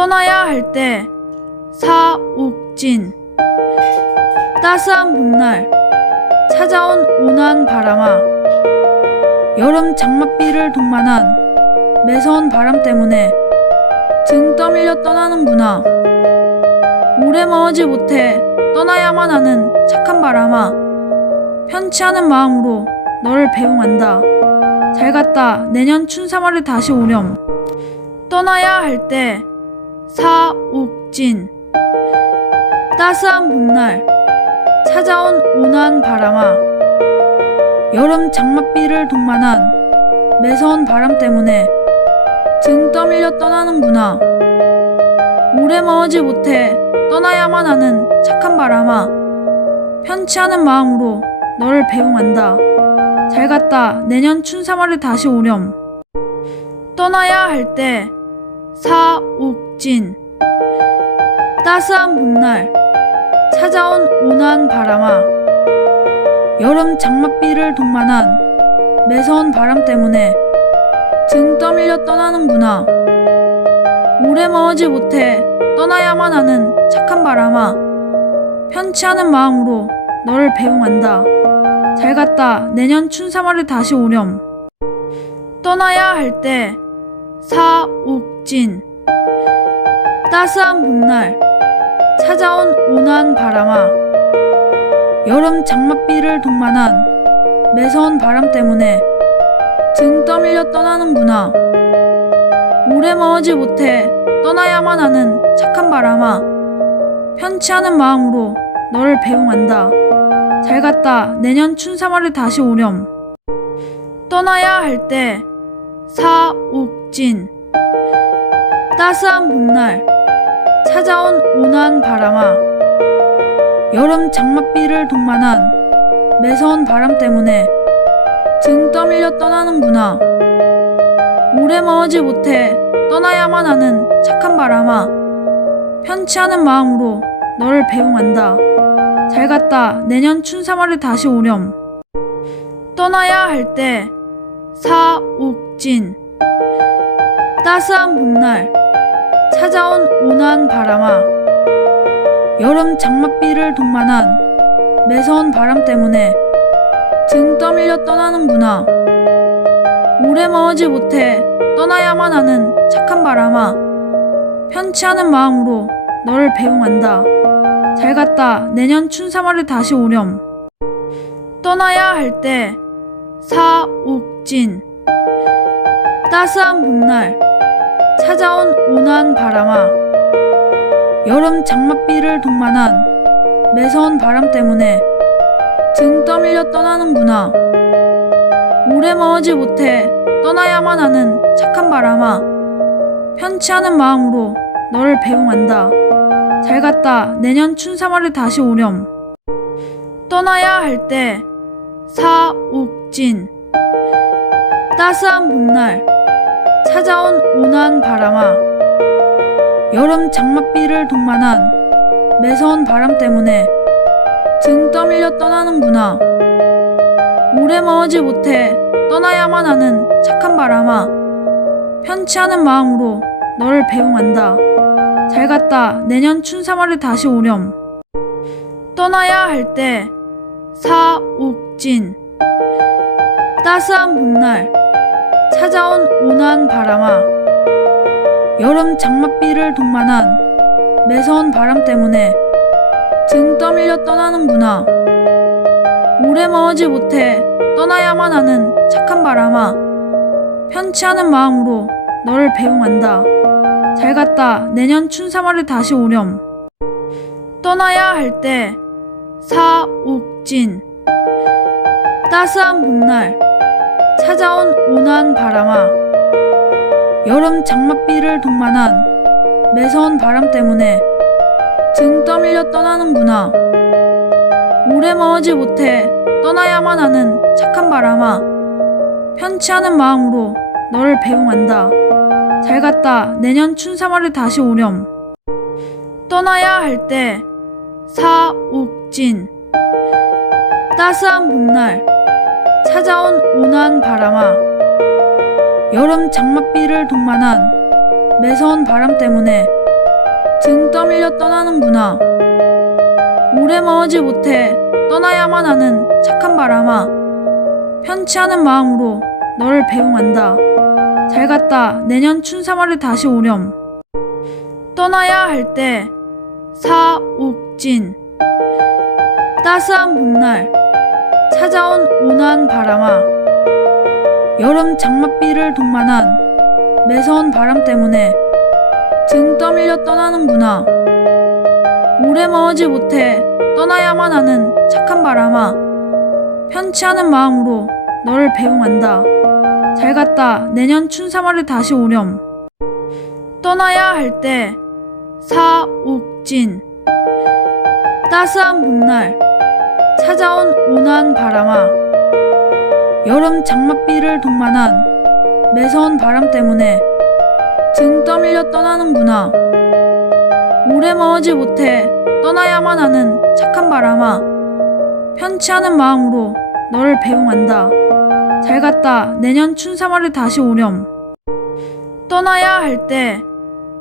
떠나야 할 때 사옥진. 따스한 봄날 찾아온 온화한 바람아, 여름 장맛비를 동반한 매서운 바람 때문에 등 떠밀려 떠나는구나. 오래 머무지 못해 떠나야만 하는 착한 바람아, 편치 않은 마음으로 너를 배웅한다. 잘 갔다 내년 춘3월에 다시 오렴. 떠나야 할 때 사옥진. 따스한 봄날 찾아온 온화한 바람아, 여름 장맛비를 동반한 매서운 바람 때문에 등 떠밀려 떠나는구나. 오래 머무지 못해 떠나야만 하는 착한 바람아, 편치 않은 마음으로 너를 배웅한다. 잘 갔다 내년 춘3월에 다시 오렴. 떠나야 할 때 사옥진. 따스한 봄날 찾아온 온화한 바람아, 여름 장맛비를 동반한 매서운 바람 때문에 등 떠밀려 떠나는구나. 오래 머무지 못해 떠나야만 하는 착한 바람아, 편치 않은 마음으로 너를 배웅한다. 잘 갔다 내년 춘3월에 다시 오렴. 떠나야 할 때 사옥진. 따스한 봄날 찾아온 온화한 바람아, 여름 장맛비를 동반한 매서운 바람 때문에 등 떠밀려 떠나는구나. 오래 머무지 못해 떠나야만 하는 착한 바람아, 편치 않은 마음으로 너를 배웅한다. 잘 갔다 내년 춘3월에 다시 오렴. 떠나야 할 때 사옥진. 따스한 봄날 찾아온 온화한 바람아, 여름 장맛비를 동반한 매서운 바람 때문에 등 떠밀려 떠나는구나. 오래 머무지 못해 떠나야만 하는 착한 바람아, 편치 않은 마음으로 너를 배웅한다. 잘 갔다 내년 춘3월에 다시 오렴. 떠나야 할 때 사옥진. 따스한 봄날 찾아온 온화한 바람아, 여름 장맛비를 동반한 매서운 바람 때문에 등 떠밀려 떠나는구나. 오래 머무지 못해 떠나야만 하는 착한 바람아, 편치 않은 마음으로 너를 배웅한다. 잘 갔다 내년 춘3월에 다시 오렴. 떠나야 할 때 사옥진. 따스한 봄날 찾아온 온화한 바람아, 여름 장맛비를 동반한 매서운 바람 때문에 등 떠밀려 떠나는구나. 오래 머무지 못해 떠나야만 하는 착한 바람아, 편치 않은 마음으로 너를 배웅한다. 잘 갔다 내년 춘3월에 다시 오렴. 떠나야 할 때 사옥진. 따스한 봄날 찾아온 온화한 바람아, 여름 장맛비를 동반한 매서운 바람 때문에 등 떠밀려 떠나는구나. 오래 머무지 못해 떠나야만 하는 착한 바람아, 편치 않은 마음으로 너를 배웅한다. 잘 갔다 내년 춘3월에 다시 오렴. 떠나야 할 때 사옥진. 따스한 봄날 찾아온 온화한 바람아, 여름 장맛비를 동반한 매서운 바람 때문에 등 떠밀려 떠나는구나. 오래 머무지 못해 떠나야만 하는 착한 바람아, 편치 않은 마음으로 너를 배웅한다. 잘 갔다 내년 춘3월에 다시 오렴. 떠나야 할 때 사옥진. 따스한 봄날 찾아온 온화한 바람아, 여름 장맛비를 동반한 매서운 바람 때문에 등 떠밀려 떠나는구나. 오래 머무지 못해 떠나야만 하는 착한 바람아, 편치 않은 마음으로 너를 배웅한다. 잘 갔다 내년 춘3월에 다시 오렴. 떠나야 할 때 사옥진. 따스한 봄날 찾아온 온화한 바람아, 여름 장맛비를 동반한 매서운 바람 때문에 등 떠밀려 떠나는구나. 오래 머무지 못해 떠나야만 하는 착한 바람아, 편치 않은 마음으로 너를 배웅한다. 잘 갔다 내년 춘3월에 다시 오렴. 떠나야 할 때 사옥진. 따스한 봄날 찾아온 온화한 바람아, 여름 장맛비를 동반한 매서운 바람 때문에 등 떠밀려 떠나는구나. 오래 머무지 못해 떠나야만 하는 착한 바람아, 편치 않은 마음으로 너를 배웅한다. 잘 갔다 내년 춘3월에 다시 오렴. 떠나야 할 때 사옥진. 따스한 봄날 찾아온 온화한 바람아, 여름 장맛비를 동반한 매서운 바람 때문에 등 떠밀려 떠나는구나. 오래 머무지 못해 떠나야만 하는 착한 바람아, 편치 않은 마음으로 너를 배웅한다. 잘 갔다 내년 춘3월에 다시 오렴. 떠나야 할 때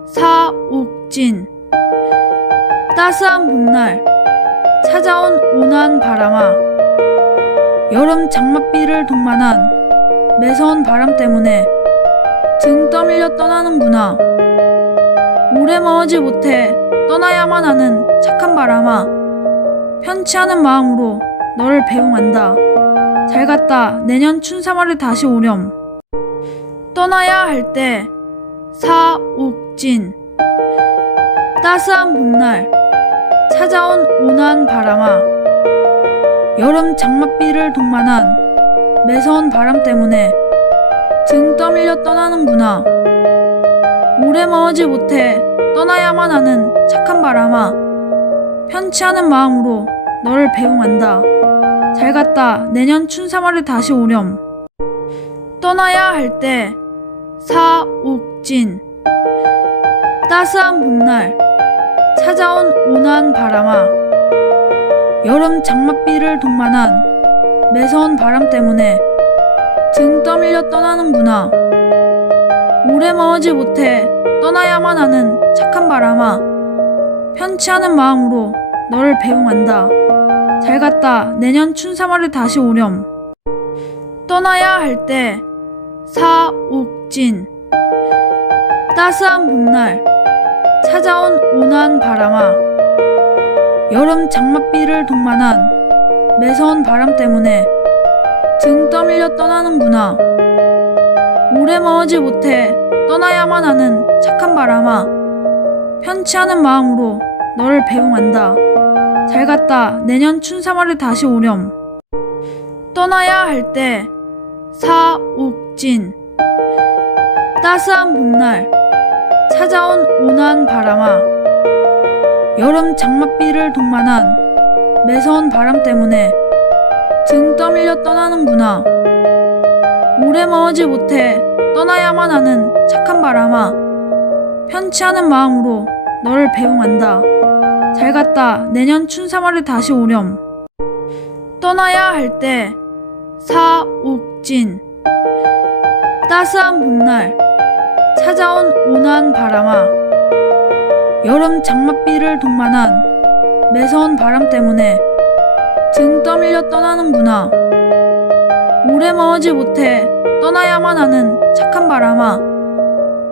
사옥진. 따스한 봄날 찾아온 온화한 바람아, 여름 장맛비를 동반한 매서운 바람 때문에 등 떠밀려 떠나는구나. 오래 머무지 못해 떠나야만 하는 착한 바람아, 편치 않은 마음으로 너를 배웅한다. 잘 갔다 내년 춘3월에 다시 오렴. 떠나야 할 때 사옥진. 따스한 봄날 찾아온 온화한 바람아, 여름 장맛비를 동반한 매서운 바람 때문에 등 떠밀려 떠나는구나. 오래 머무지 못해 떠나야만 하는 착한 바람아, 편치 않은 마음으로 너를 배웅한다. 잘 갔다 내년 춘3월에 다시 오렴. 떠나야 할 때 사옥진. 따스한 봄날 찾아온 온화한 바람아, 여름 장맛비를 동반한 매서운 바람 때문에 등 떠밀려 떠나는구나. 오래 머무지 못해 떠나야만 하는 착한 바람아, 편치 않은 마음으로 너를 배웅한다. 잘 갔다 내년 춘3월에 다시 오렴. 떠나야 할 때 사옥진. 따스한 봄날 찾아온 온화한 바람아, 여름 장맛비를 동반한 매서운 바람 때문에 등 떠밀려 떠나는구나. 오래 머무지 못해 떠나야만 하는 착한 바람아, 편치 않은 마음으로 너를 배웅한다. 잘 갔다 내년 춘3월에 다시 오렴. 떠나야 할 때 사옥진. 따스한 봄날 찾아온 온화한 바람아, 여름 장맛비를 동반한 매서운 바람 때문에 등 떠밀려 떠나는구나. 오래 머무지 못해 떠나야만 하는 착한 바람아, 편치 않은 마음으로 너를 배웅한다. 잘 갔다 내년 춘3월에 다시 오렴. 떠나야 할 때 사옥진. 따스한 봄날 찾아온 온화한 바람아, 여름 장맛비를 동반한 매서운 바람 때문에 등 떠밀려 떠나는구나. 오래 머무지 못해 떠나야만 하는 착한 바람아,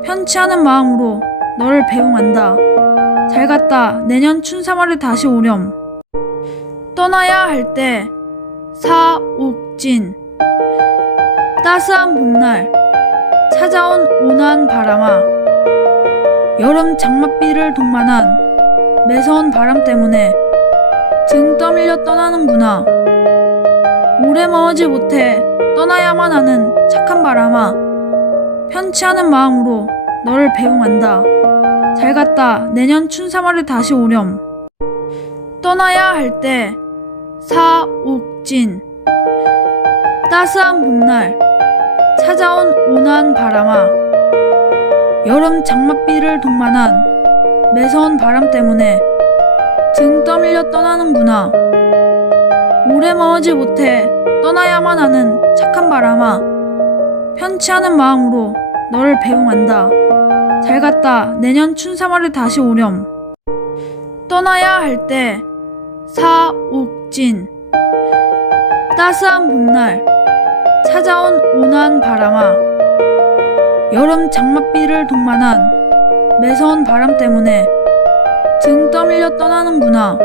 편치 않은 마음으로 너를 배웅한다. 잘 갔다 내년 춘3월에 다시 오렴. 떠나야 할 때 사옥진. 따스한 봄날 찾아온 온화한 바람아, 여름 장맛비를 동반한 매서운 바람 때문에 등 떠밀려 떠나는구나. 오래 머무지 못해 떠나야만 하는 착한 바람아, 편치 않은 마음으로 너를 배웅한다. 잘 갔다 내년 춘3월에 다시 오렴. 떠나야 할 때 사옥진. 따스한 봄날 찾아온 온화한 바람아, 여름 장맛비를 동반한 매서운 바람 때문에 등 떠밀려 떠나는구나. 오래 머무지 못해 떠나야만 하는 착한 바람아, 편치 않은 마음으로 너를 배웅한다. 잘 갔다 내년 춘3월에 다시 오렴. 떠나야 할 때 사옥진. 따스한 봄날 찾아온 온화한 바람아, 여름 장맛비를 동반한 매서운 바람 때문에 등 떠밀려 떠나는구나.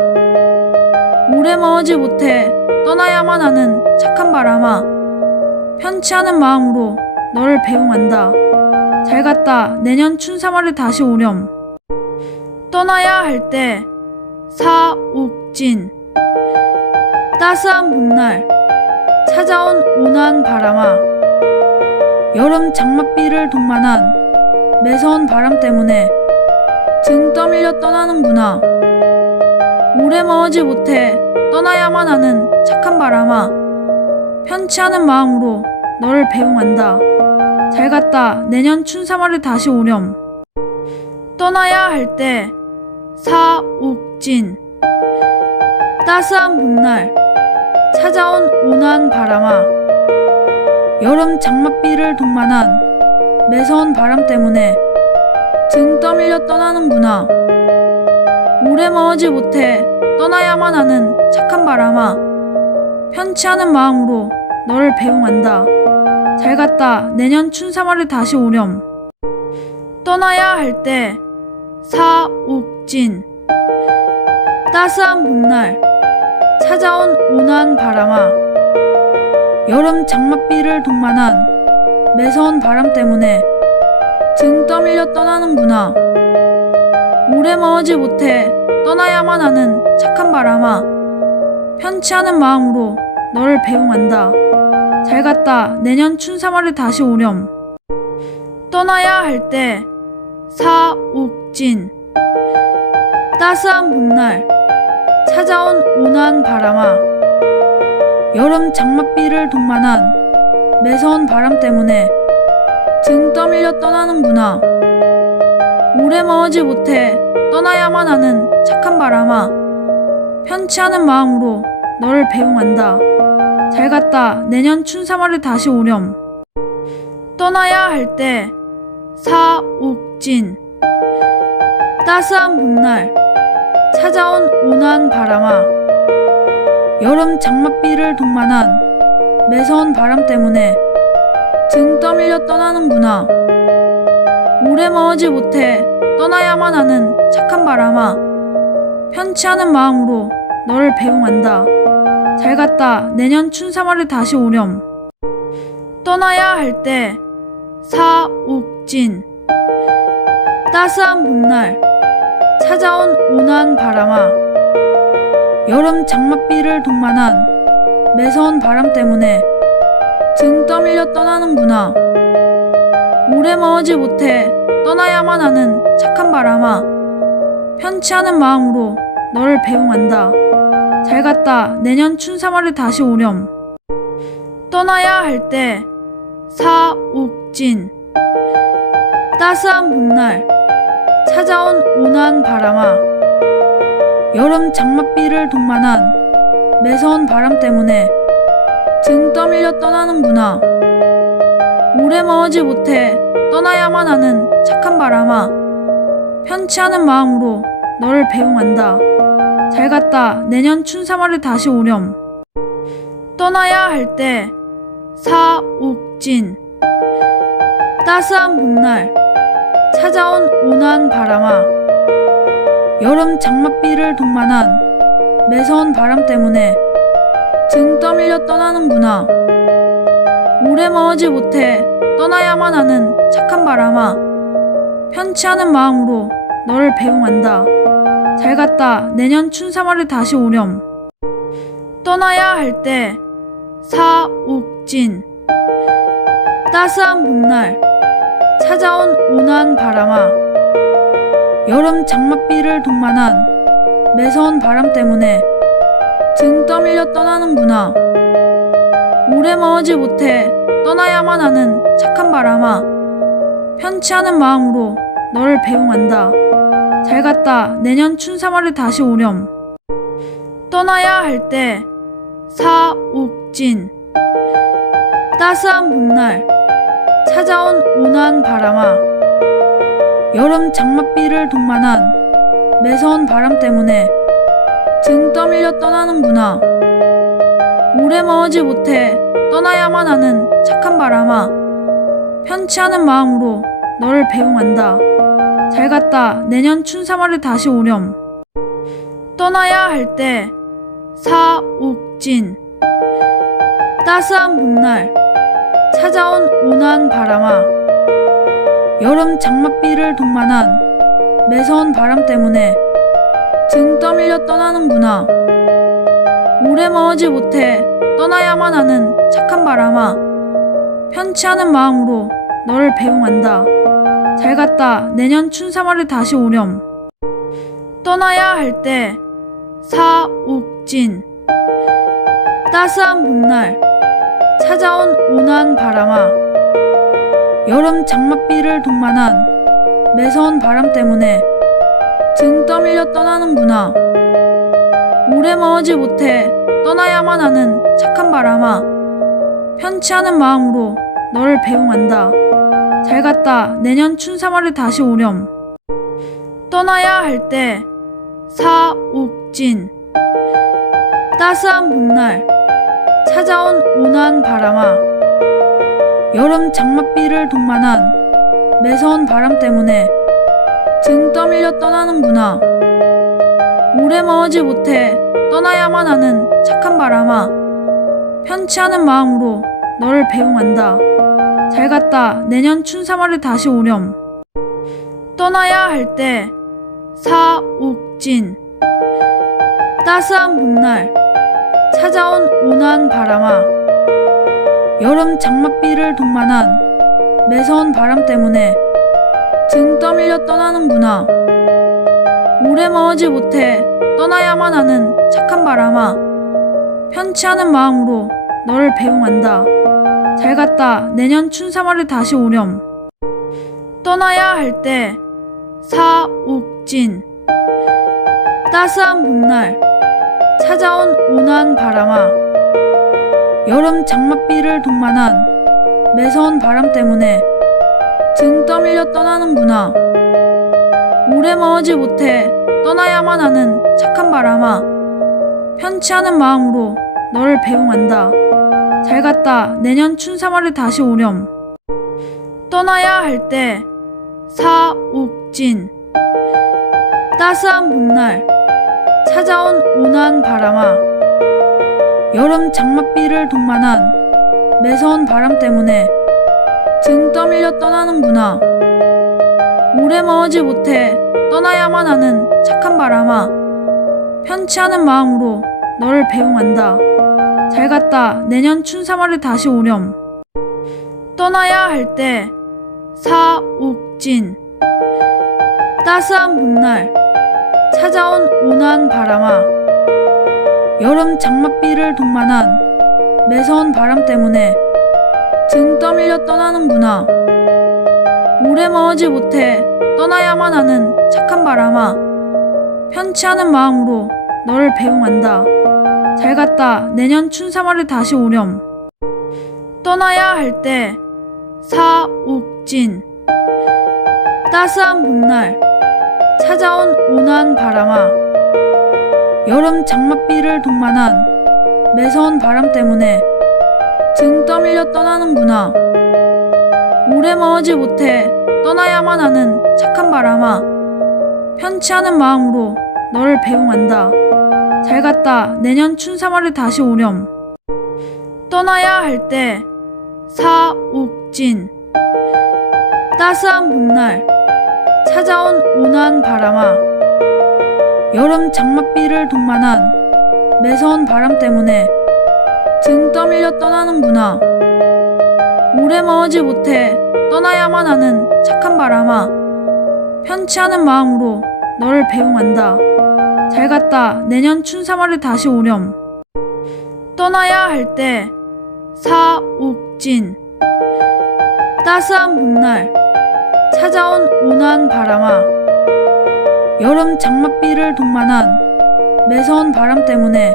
오래 머무지 못해 떠나야만 하는 착한 바람아, 편치 않은 마음으로 너를 배웅한다. 잘 갔다 내년 춘3월에 다시 오렴. 떠나야 할 때 사옥진. 따스한 봄날 찾아온 온화한 바람아, 여름 장맛비를 동반한 매서운 바람 때문에 등 떠밀려 떠나는구나. 오래 머무지 못해 떠나야만 하는 착한 바람아, 편치 않은 마음으로 너를 배웅한다. 잘 갔다 내년 춘3월에 다시 오렴. 떠나야 할 때 사옥진. 따스한 봄날 찾아온 온화한 바람아, 여름 장맛비를 동반한 매서운 바람 때문에 등 떠밀려 떠나는구나. 오래 머무지 못해 떠나야만 하는 착한 바람아, 편치 않은 마음으로 너를 배웅한다. 잘 갔다 내년 춘3월에 다시 오렴. 떠나야 할 때 사옥진. 따스한 봄날 찾아온 온화한 바람아, 여름 장맛비를 동반한 매서운 바람 때문에 등 떠밀려 떠나는구나. 오래 머무지 못해 떠나야만 하는 착한 바람아, 편치 않은 마음으로 너를 배웅한다. 잘 갔다 내년 춘3월에 다시 오렴. 떠나야 할 때 사옥진. 따스한 봄날 찾아온 온화한 바람아, 여름 장맛비를 동반한 매서운 바람 때문에 등 떠밀려 떠나는구나. 오래 머무지 못해 떠나야만 하는 착한 바람아, 편치 않은 마음으로 너를 배웅한다. 잘 갔다 내년 춘3월에 다시 오렴. 떠나야 할 때 사옥진. 따스한 봄날 찾아온 온화한 바람아, 여름 장맛비를 동반한 매서운 바람 때문에 등 떠밀려 떠나는구나. 오래 머무지 못해 떠나야만 하는 착한 바람아, 편치 않은 마음으로 너를 배웅한다. 잘 갔다 내년 춘3월에 다시 오렴. 떠나야 할 때 사옥진. 따스한 봄날 찾아온 온화한 바람아, 여름 장맛비를 동반한 매서운 바람 때문에 등 떠밀려 떠나는구나. 오래 머무지 못해 떠나야만 하는 착한 바람아, 편치 않은 마음으로 너를 배웅한다. 잘 갔다 내년 춘3월에 다시 오렴. 떠나야 할 때 사옥진. 따스한 봄날 찾아온 온화한 바람아, 여름 장맛비를 동반한 매서운 바람 때문에 등 떠밀려 떠나는구나. 오래 머무지 못해 떠나야만 하는 착한 바람아, 편치 않은 마음으로 너를 배웅한다. 잘 갔다 내년 춘3월에 다시 오렴. 떠나야 할 때 사옥진. 따스한 봄날 찾아온 온화한 바람아, 여름 장맛비를 동반한 매서운 바람 때문에 등 떠밀려 떠나는구나. 오래 머무지 못해 떠나야만 하는 착한 바람아, 편치 않은 마음으로 너를 배웅한다. 잘 갔다 내년 춘3월에 다시 오렴. 떠나야 할 때 사옥진. 따스한 봄날 찾아온 온화한 바람아, 여름 장맛비를 동반한 매서운 바람 때문에 등 떠밀려 떠나는구나. 오래 머무지 못해 떠나야만 하는 착한 바람아, 편치 않은 마음으로 너를 배웅한다. 잘 갔다 내년 춘3월에 다시 오렴. 떠나야 할 때 사옥진. 따스한 봄날 찾아온 온화한 바람아, 여름 장맛비를 동반한 매서운 바람 때문에 등 떠밀려 떠나는구나. 오래 머무지 못해 떠나야만 하는 착한 바람아, 편치 않은 마음으로 너를 배웅한다. 잘 갔다 내년 춘3월에 다시 오렴. 떠나야 할 때 사옥진. 따스한 봄날 찾아온 온화한 바람아, 여름 장맛비를 동반한 매서운 바람 때문에 등 떠밀려 떠나는구나. 오래 머무지 못해 떠나야만 하는 착한 바람아, 편치 않은 마음으로 너를 배웅한다. 잘 갔다 내년 춘3월에 다시 오렴. 떠나야 할 때 사옥진. 따스한 봄날 찾아온 온화한 바람아, 여름 장맛비를 동반한 매서운 바람 때문에 등 떠밀려 떠나는구나. 오래 머무지 못해 떠나야만 하는 착한 바람아, 편치 않은 마음으로 너를 배웅한다. 잘 갔다 내년 춘3월에 다시 오렴. 떠나야 할 때 사옥진. 따스한 봄날 찾아온 온화한 바람아, 여름 장맛비를 동반한 매서운 바람 때문에 등 떠밀려 떠나는구나. 오래 머무지 못해 떠나야만 하는 착한 바람아, 편치 않은 마음으로 너를 배웅한다. 잘 갔다 내년 춘3월에 다시 오렴. 떠나야 할 때 사옥진. 따스한 봄날 찾아온 온화한 바람아, 여름 장맛비를 동반한 매서운 바람 때문에 등 떠밀려 떠나는구나. 오래 머무지 못해 떠나야만 하는 착한 바람아, 편치 않은 마음으로 너를 배웅한다. 잘 갔다 내년 춘3월에 다시 오렴. 떠나야 할 때 사옥진. 따스한 봄날 찾아온 온화한 바람아, 여름 장맛비를 동반한 매서운 바람 때문에 등 떠밀려 떠나는구나. 오래 머무지 못해 떠나야만 하는 착한 바람아, 편치 않은 마음으로 너를 배웅한다. 잘 갔다 내년 춘3월에 다시 오렴. 떠나야 할 때 사옥진. 따스한 봄날 찾아온 온화한 바람아, 여름 장맛비를 동반한 매서운 바람 때문에 등 떠밀려 떠나는구나. 오래 머무지 못해 떠나야만 하는 착한 바람아, 편치 않은 마음으로 너를 배웅한다. 잘 갔다 내년 춘3월에 다시 오렴. 떠나야 할 때 사옥진. 따스한 봄날 찾아온 온화한 바람아, 여름 장맛비를 동반한 매서운 바람 때문에 등 떠밀려 떠나는구나. 오래 머무지 못해 떠나야만 하는 착한 바람아, 편치 않은 마음으로 너를 배웅한다. 잘 갔다 내년 춘3월에 다시 오렴. 떠나야 할 때 사옥진. 따스한 봄날 찾아온 온화한 바람아, 여름 장맛비를 동반한 매서운 바람 때문에 등 떠밀려 떠나는구나. 오래 머무지 못해 떠나야만 하는 착한 바람아, 편치 않은 마음으로 너를 배웅한다. 잘 갔다 내년 춘3월에 다시 오렴. 떠나야 할 때 사옥진. 따스한 봄날 찾아온 온화한 바람아, 여름 장맛비를 동반한 매서운 바람 때문에 등 떠밀려 떠나는구나. 오래 머무지 못해 떠나야만 하는 착한 바람아, 편치 않은 마음으로 너를 배웅한다. 잘 갔다 내년 춘3월에 다시 오렴. 떠나야 할 때 사옥진. 따스한 봄날 찾아온 온화한 바람아, 여름 장맛비를 동반한 매서운 바람 때문에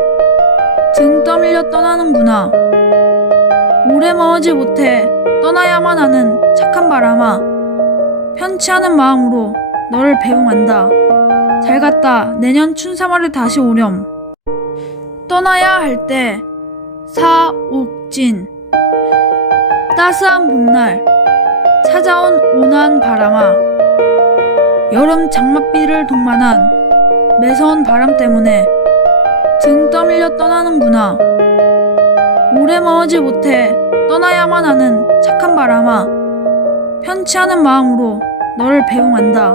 등 떠밀려 떠나는구나. 오래 머무지 못해 떠나야만 하는 착한 바람아, 편치 않은 마음으로 너를 배웅한다. 잘 갔다 내년 춘3월에 다시 오렴. 떠나야 할 때 사옥진. 따스한 봄날 찾아온 온화한 바람아, 여름 장맛비를 동반한 매서운 바람 때문에 등 떠밀려 떠나는구나. 오래 머무지 못해 떠나야만 하는 착한 바람아, 편치 않은 마음으로 너를 배웅한다.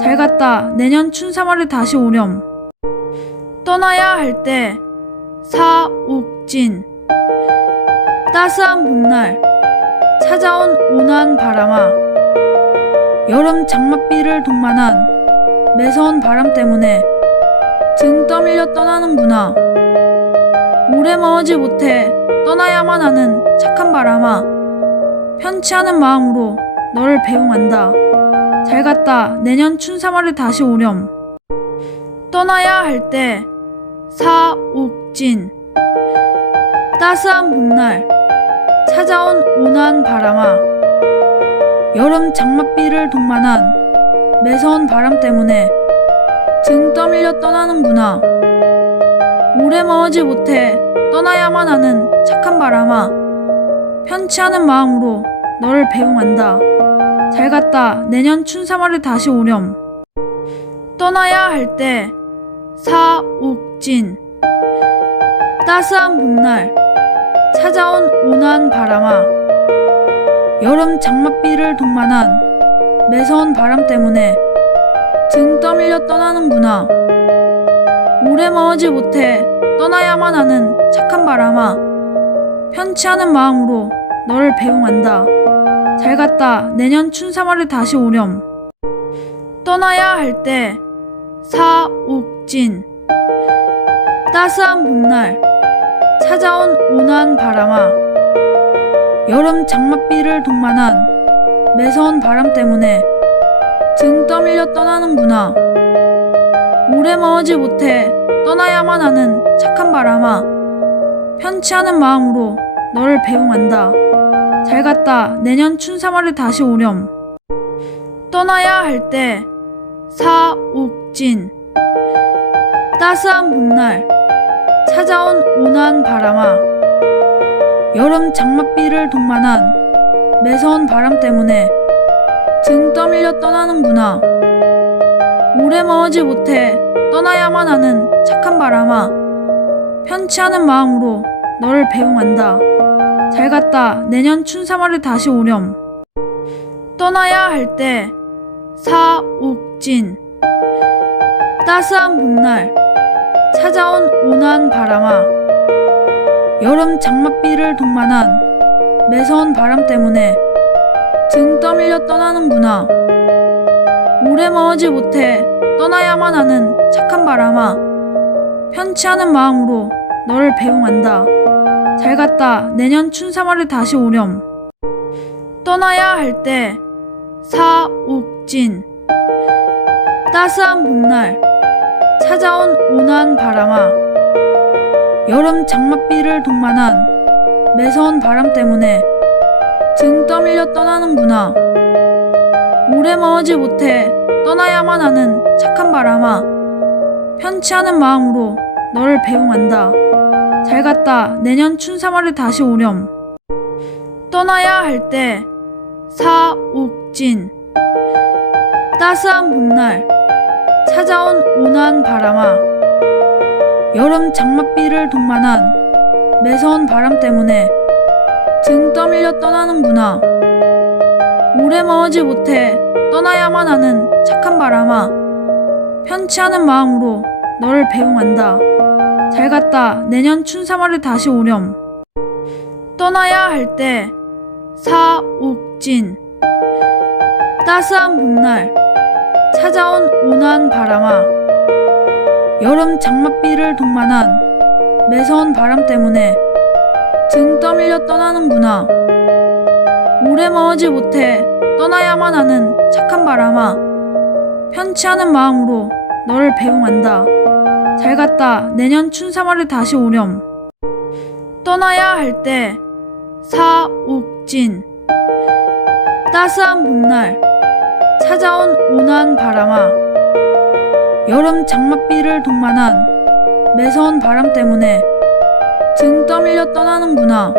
잘 갔다 내년 춘3월에 다시 오렴. 떠나야 할 때 사옥진. 따스한 봄날 찾아온 온화한 바람아, 여름 장맛비를 동반한 매서운 바람 때문에 등 떠밀려 떠나는구나. 오래 머무지 못해 떠나야만 하는 착한 바람아, 편치 않은 마음으로 너를 배웅한다. 잘 갔다 내년 춘3월에 다시 오렴. 떠나야 할 때 사옥진. 따스한 봄날 찾아온 온화한 바람아, 여름 장맛비를 동반한 매서운 바람 때문에 등 떠밀려 떠나는구나. 오래 머무지 못해 떠나야만 하는 착한 바람아, 편치 않은 마음으로 너를 배웅한다. 잘 갔다 내년 춘3월에 다시 오렴. 떠나야 할 때 사옥진. 따스한 봄날 찾아온 온화한 바람아, 여름 장맛비를 동반한 매서운 바람 때문에 등 떠밀려 떠나는구나. 오래 머무지 못해 떠나야만 하는 착한 바람아, 편치 않은 마음으로 너를 배웅한다. 잘 갔다 내년 춘3월에 다시 오렴. 떠나야 할 때 사옥진. 따스한 봄날 찾아온 온화한 바람아, 여름 장맛비를 동반한 매서운 바람 때문에 등 떠밀려 떠나는구나. 오래 머무지 못해 떠나야만 하는 착한 바람아, 편치 않은 마음으로 너를 배웅한다. 잘 갔다 내년 춘3월에 다시 오렴. 떠나야 할 때 사옥진. 따스한 봄날 찾아온 온화한 바람아, 여름 장맛비를 동반한 매서운 바람 때문에 등 떠밀려 떠나는구나. 오래 머무지 못해 떠나야만 하는 착한 바람아, 편치 않은 마음으로 너를 배웅한다. 잘 갔다 내년 춘3월에 다시 오렴. 떠나야 할 때 사옥진. 따스한 봄날 찾아온 온화한 바람아, 여름 장맛비를 동반한 매서운 바람 때문에 등 떠밀려 떠나는구나. 오래 머무지 못해 떠나야만 하는 착한 바람아, 편치 않은 마음으로 너를 배웅한다. 잘 갔다 내년 춘3월에 다시 오렴. 떠나야 할 때 사옥진. 따스한 봄날 찾아온 온화한 바람아, 여름 장맛비를 동반한 매서운 바람 때문에 등 떠밀려 떠나는구나. 오래 머무지 못해 떠나야만 하는 착한 바람아, 편치 않은 마음으로 너를 배웅한다. 잘 갔다 내년 춘3월에 다시 오렴. 떠나야 할 때 사옥진. 따스한 봄날 찾아온 온화한 바람아, 여름 장맛비를 동반한 매서운 바람 때문에 등 떠밀려 떠나는구나. 오래 머무지 못해 떠나야만 하는 착한 바람아, 편치 않은 마음으로 너를 배웅한다. 잘 갔다 내년 춘3월에 다시 오렴. 떠나야 할 때 사옥진. 따스한 봄날 찾아온 온화한 바람아, 여름 장맛비를 동반한 매서운 바람 때문에 등 떠밀려 떠나는구나. 오래 머무지 못해 떠나야만 하는 착한 바람아, 편치 않은 마음으로 너를 배웅한다. 잘 갔다 내년 춘3월에 다시 오렴. 떠나야 할 때 사옥진. 따스한 봄날 찾아온 온화한 바람아, 여름 장맛비를 동반한 매서운 바람 때문에 등 떠밀려 떠나는구나.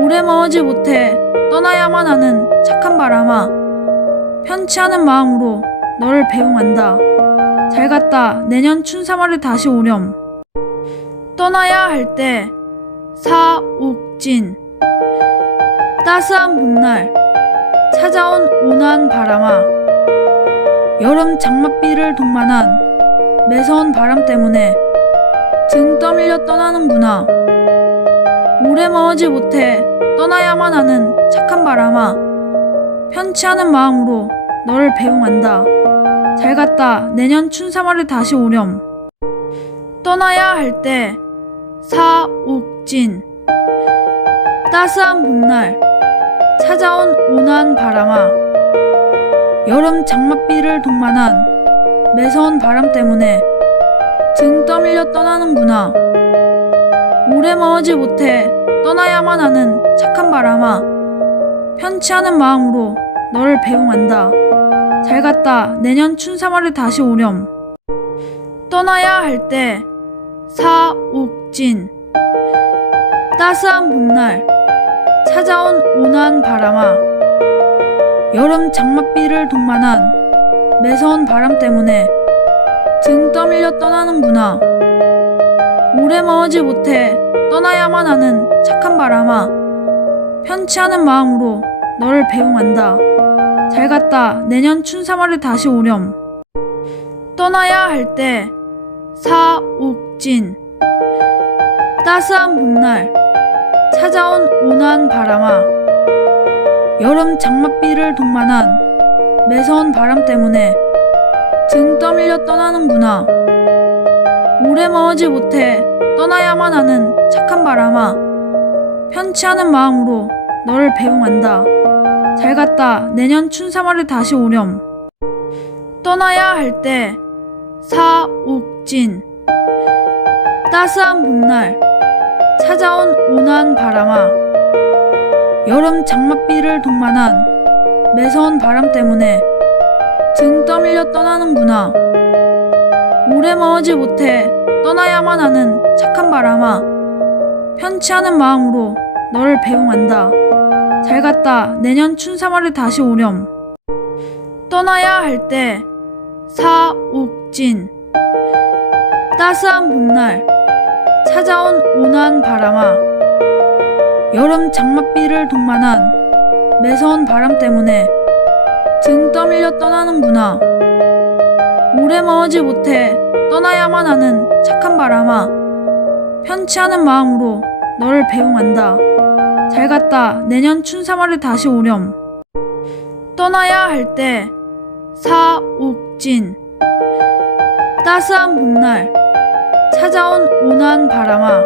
오래 머무지 못해 떠나야만 하는 착한 바람아, 편치 않은 마음으로 너를 배웅한다. 잘 갔다 내년 춘3월에 다시 오렴. 떠나야 할 때 사옥진. 따스한 봄날 찾아온 온화한 바람아, 여름 장맛비를 동반한 매서운 바람 때문에 등 떠밀려 떠나는구나. 오래 머무지 못해 떠나야만 하는 착한 바람아, 편치 않은 마음으로 너를 배웅한다. 잘 갔다 내년 춘3월에 다시 오렴. 떠나야 할 때 사옥진. 따스한 봄날 찾아온 온화한 바람아, 여름 장맛비를 동반한 매서운 바람 때문에 등 떠밀려 떠나는구나. 오래 머무지 못해 떠나야만 하는 착한 바람아, 편치 않은 마음으로 너를 배웅한다. 잘 갔다 내년 춘3월에 다시 오렴. 떠나야 할 때 사옥진. 따스한 봄날 찾아온 온화한 바람아, 여름 장맛비를 동반한 매서운 바람 때문에 등 떠밀려 떠나는구나. 오래 머무지 못해 떠나야만 하는 착한 바람아, 편치 않은 마음으로 너를 배웅한다. 잘 갔다 내년 춘3월에 다시 오렴. 떠나야 할 때 사옥진. 따스한 봄날 찾아온 온화한 바람아, 여름 장맛비를 동반한 매서운 바람 때문에 등 떠밀려 떠나는구나. 오래 머무지 못해 떠나야만 하는 착한 바람아, 편치 않은 마음으로 너를 배웅한다. 잘 갔다 내년 춘3월에 다시 오렴. 떠나야 할 때 사옥진. 따스한 봄날 찾아온 온화한 바람아, 여름 장맛비를 동반한 매서운 바람 때문에 등 떠밀려 떠나는구나. 오래 머무지 못해 떠나야만 하는 착한 바람아, 편치 않은 마음으로 너를 배웅한다. 잘 갔다 내년 춘3월에 다시 오렴. 떠나야 할 때 사옥진. 따스한 봄날 찾아온 온화한 바람아, 여름 장맛비를 동반한 매서운 바람 때문에 등 떠밀려 떠나는구나. 오래 머무지 못해 떠나야만 하는 착한 바람아, 편치 않은 마음으로 너를 배웅한다. 잘 갔다 내년 춘3월에 다시 오렴. 떠나야 할 때 사옥진. 따스한 봄날 찾아온 온화한 바람아,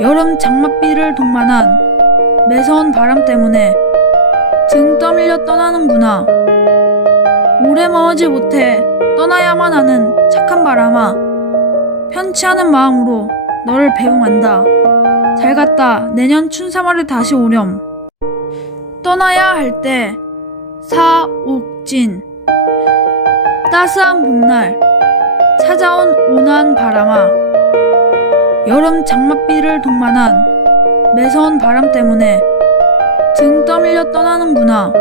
여름 장맛비를 동반한 매서운 바람 때문에 등 떠밀려 떠나는구나. 오래 머무지 못해 떠나야만 하는 착한 바람아, 편치 않은 마음으로 너를 배웅한다. 잘 갔다 내년 춘3월에 다시 오렴. 떠나야 할 때 사옥진. 따스한 봄날 찾아온 온화한 바람아, 여름 장맛비를 동반한 매서운 바람 때문에 등 떠밀려 떠나는구나.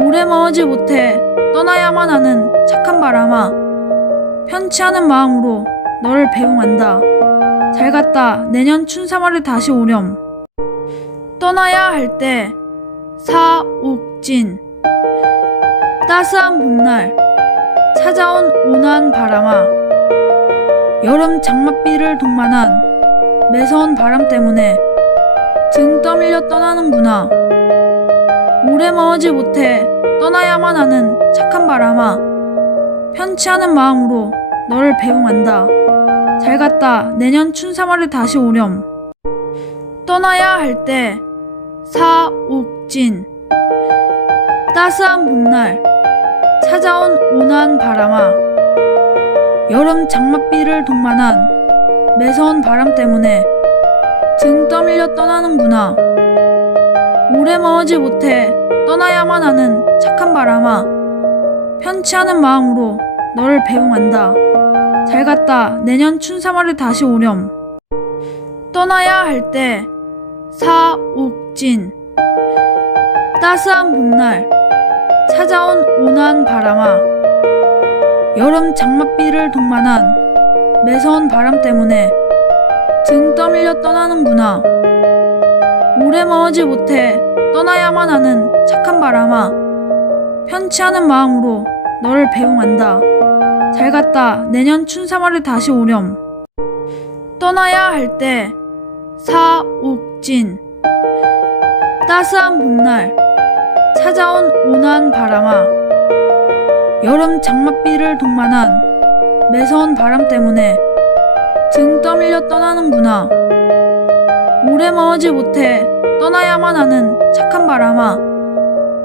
오래 머무지 못해 떠나야만 하는 착한 바람아, 편치 않은 마음으로 너를 배웅한다. 잘 갔다 내년 춘3월에 다시 오렴. 떠나야 할 때 사옥진. 따스한 봄날 찾아온 온화한 바람아, 여름 장맛비를 동반한 매서운 바람 때문에 등 떠밀려 떠나는구나. 오래 머무지 못해 떠나야만 하는 착한 바람아, 편치 않은 마음으로 너를 배웅한다. 잘 갔다 내년 춘3월에 다시 오렴. 떠나야 할 때 사옥진. 따스한 봄날 찾아온 온화한 바람아, 여름 장맛비를 동반한 매서운 바람 때문에 등 떠밀려 떠나는구나. 오래 머무지 못해 떠나야만 하는 착한 바람아, 편치 않은 마음으로 너를 배웅한다. 잘 갔다 내년 춘3월에 다시 오렴. 떠나야 할 때 사옥진. 따스한 봄날 찾아온 온화한 바람아, 여름 장맛비를 동반한 매서운 바람 때문에 등 떠밀려 떠나는구나. 오래 머무지 못해 떠나야만 하는 착한 바람아, 편치 않은 마음으로 너를 배웅한다. 잘 갔다 내년 춘3월에 다시 오렴. 떠나야 할 때 사옥진. 따스한 봄날 찾아온 온화한 바람아, 여름 장맛비를 동반한 매서운 바람 때문에 등 떠밀려 떠나는구나. 오래 머무지 못해 떠나야만 하는 착한 바람아,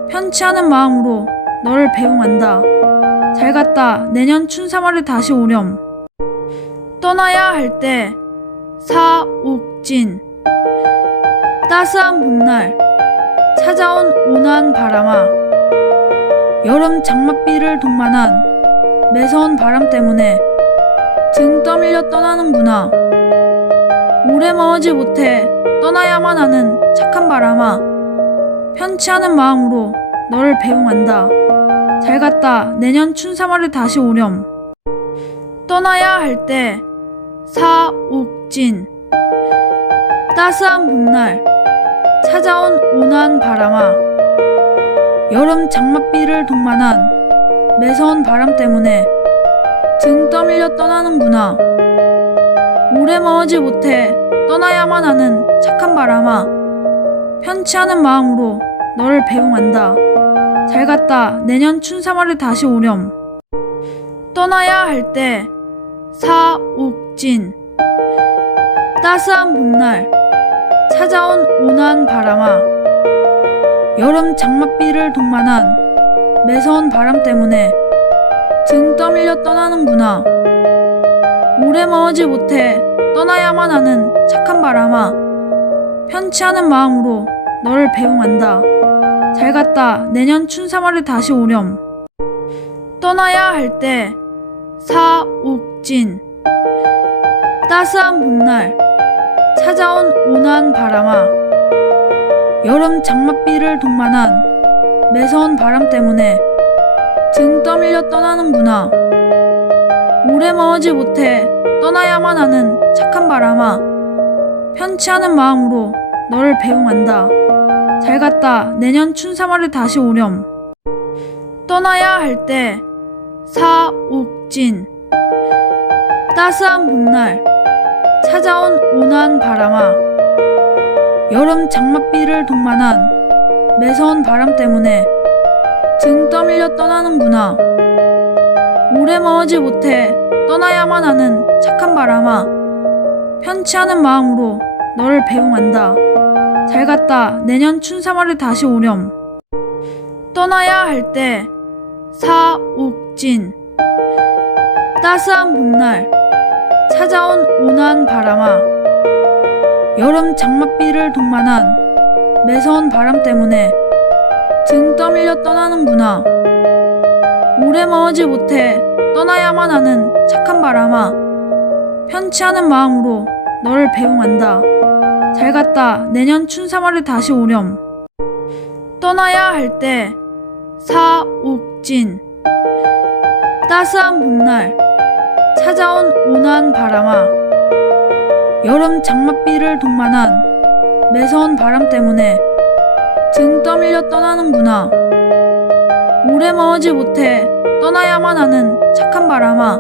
편치 않은 마음으로 너를 배웅한다. 잘 갔다 내년 춘3월에 다시 오렴. 떠나야 할 때 사옥진. 따스한 봄날 찾아온 온화한 바람아, 여름 장맛비를 동반한 매서운 바람 때문에 등 떠밀려 떠나는구나. 오래 머무지 못해 떠나야만 하는 착한 바람아, 편치 않은 마음으로 너를 배웅한다. 잘 갔다 내년 춘3월에 다시 오렴. 떠나야 할 때 사옥진. 따스한 봄날 찾아온 온화한 바람아, 여름 장맛비를 동반한 매서운 바람 때문에 등 떠밀려 떠나는구나. 오래 머무지 못해 떠나야만 하는 착한 바람아, 편치 않은 마음으로 너를 배웅한다. 잘 갔다 내년 춘3월에 다시 오렴. 떠나야 할 때 사옥진. 따스한 봄날 찾아온 온화한 바람아, 여름 장맛비를 동반한 매서운 바람 때문에 등 떠밀려 떠나는구나. 오래 머무지 못해 떠나야만 하는 착한 바람아, 편치 않은 마음으로 너를 배웅한다. 잘 갔다 내년 춘3월에 다시 오렴. 떠나야 할 때 사옥진. 따스한 봄날 찾아온 온화한 바람아, 여름 장맛비를 동반한 매서운 바람 때문에 등 떠밀려 떠나는구나. 오래 머무지 못해 떠나야만 하는 착한 바람아, 편치 않은 마음으로 너를 배웅한다. 잘 갔다 내년 춘3월에 다시 오렴. 떠나야 할 때 사옥진. 따스한 봄날 찾아온 온화한 바람아, 여름 장맛비를 동반한 매서운 바람 때문에 등 떠밀려 떠나는구나. 오래 머무지 못해 떠나야만 하는 착한 바람아, 편치 않은 마음으로 너를 배웅한다. 잘 갔다 내년 춘3월에 다시 오렴. 떠나야 할 때 사옥진. 따스한 봄날 찾아온 온화한 바람아, 여름 장맛비를 동반한 매서운 바람 때문에 등 떠밀려 떠나는구나. 오래 머무지 못해 떠나야만 하는 착한 바람아, 편치 않은 마음으로 너를 배웅한다. 잘 갔다 내년 춘3월에 다시 오렴. 떠나야 할 때 사옥진. 따스한 봄날 찾아온 온화한 바람아, 여름 장맛비를 동반한 매서운 바람 때문에 등 떠밀려 떠나는구나. 오래 머무지 못해 떠나야만 하는 착한 바람아,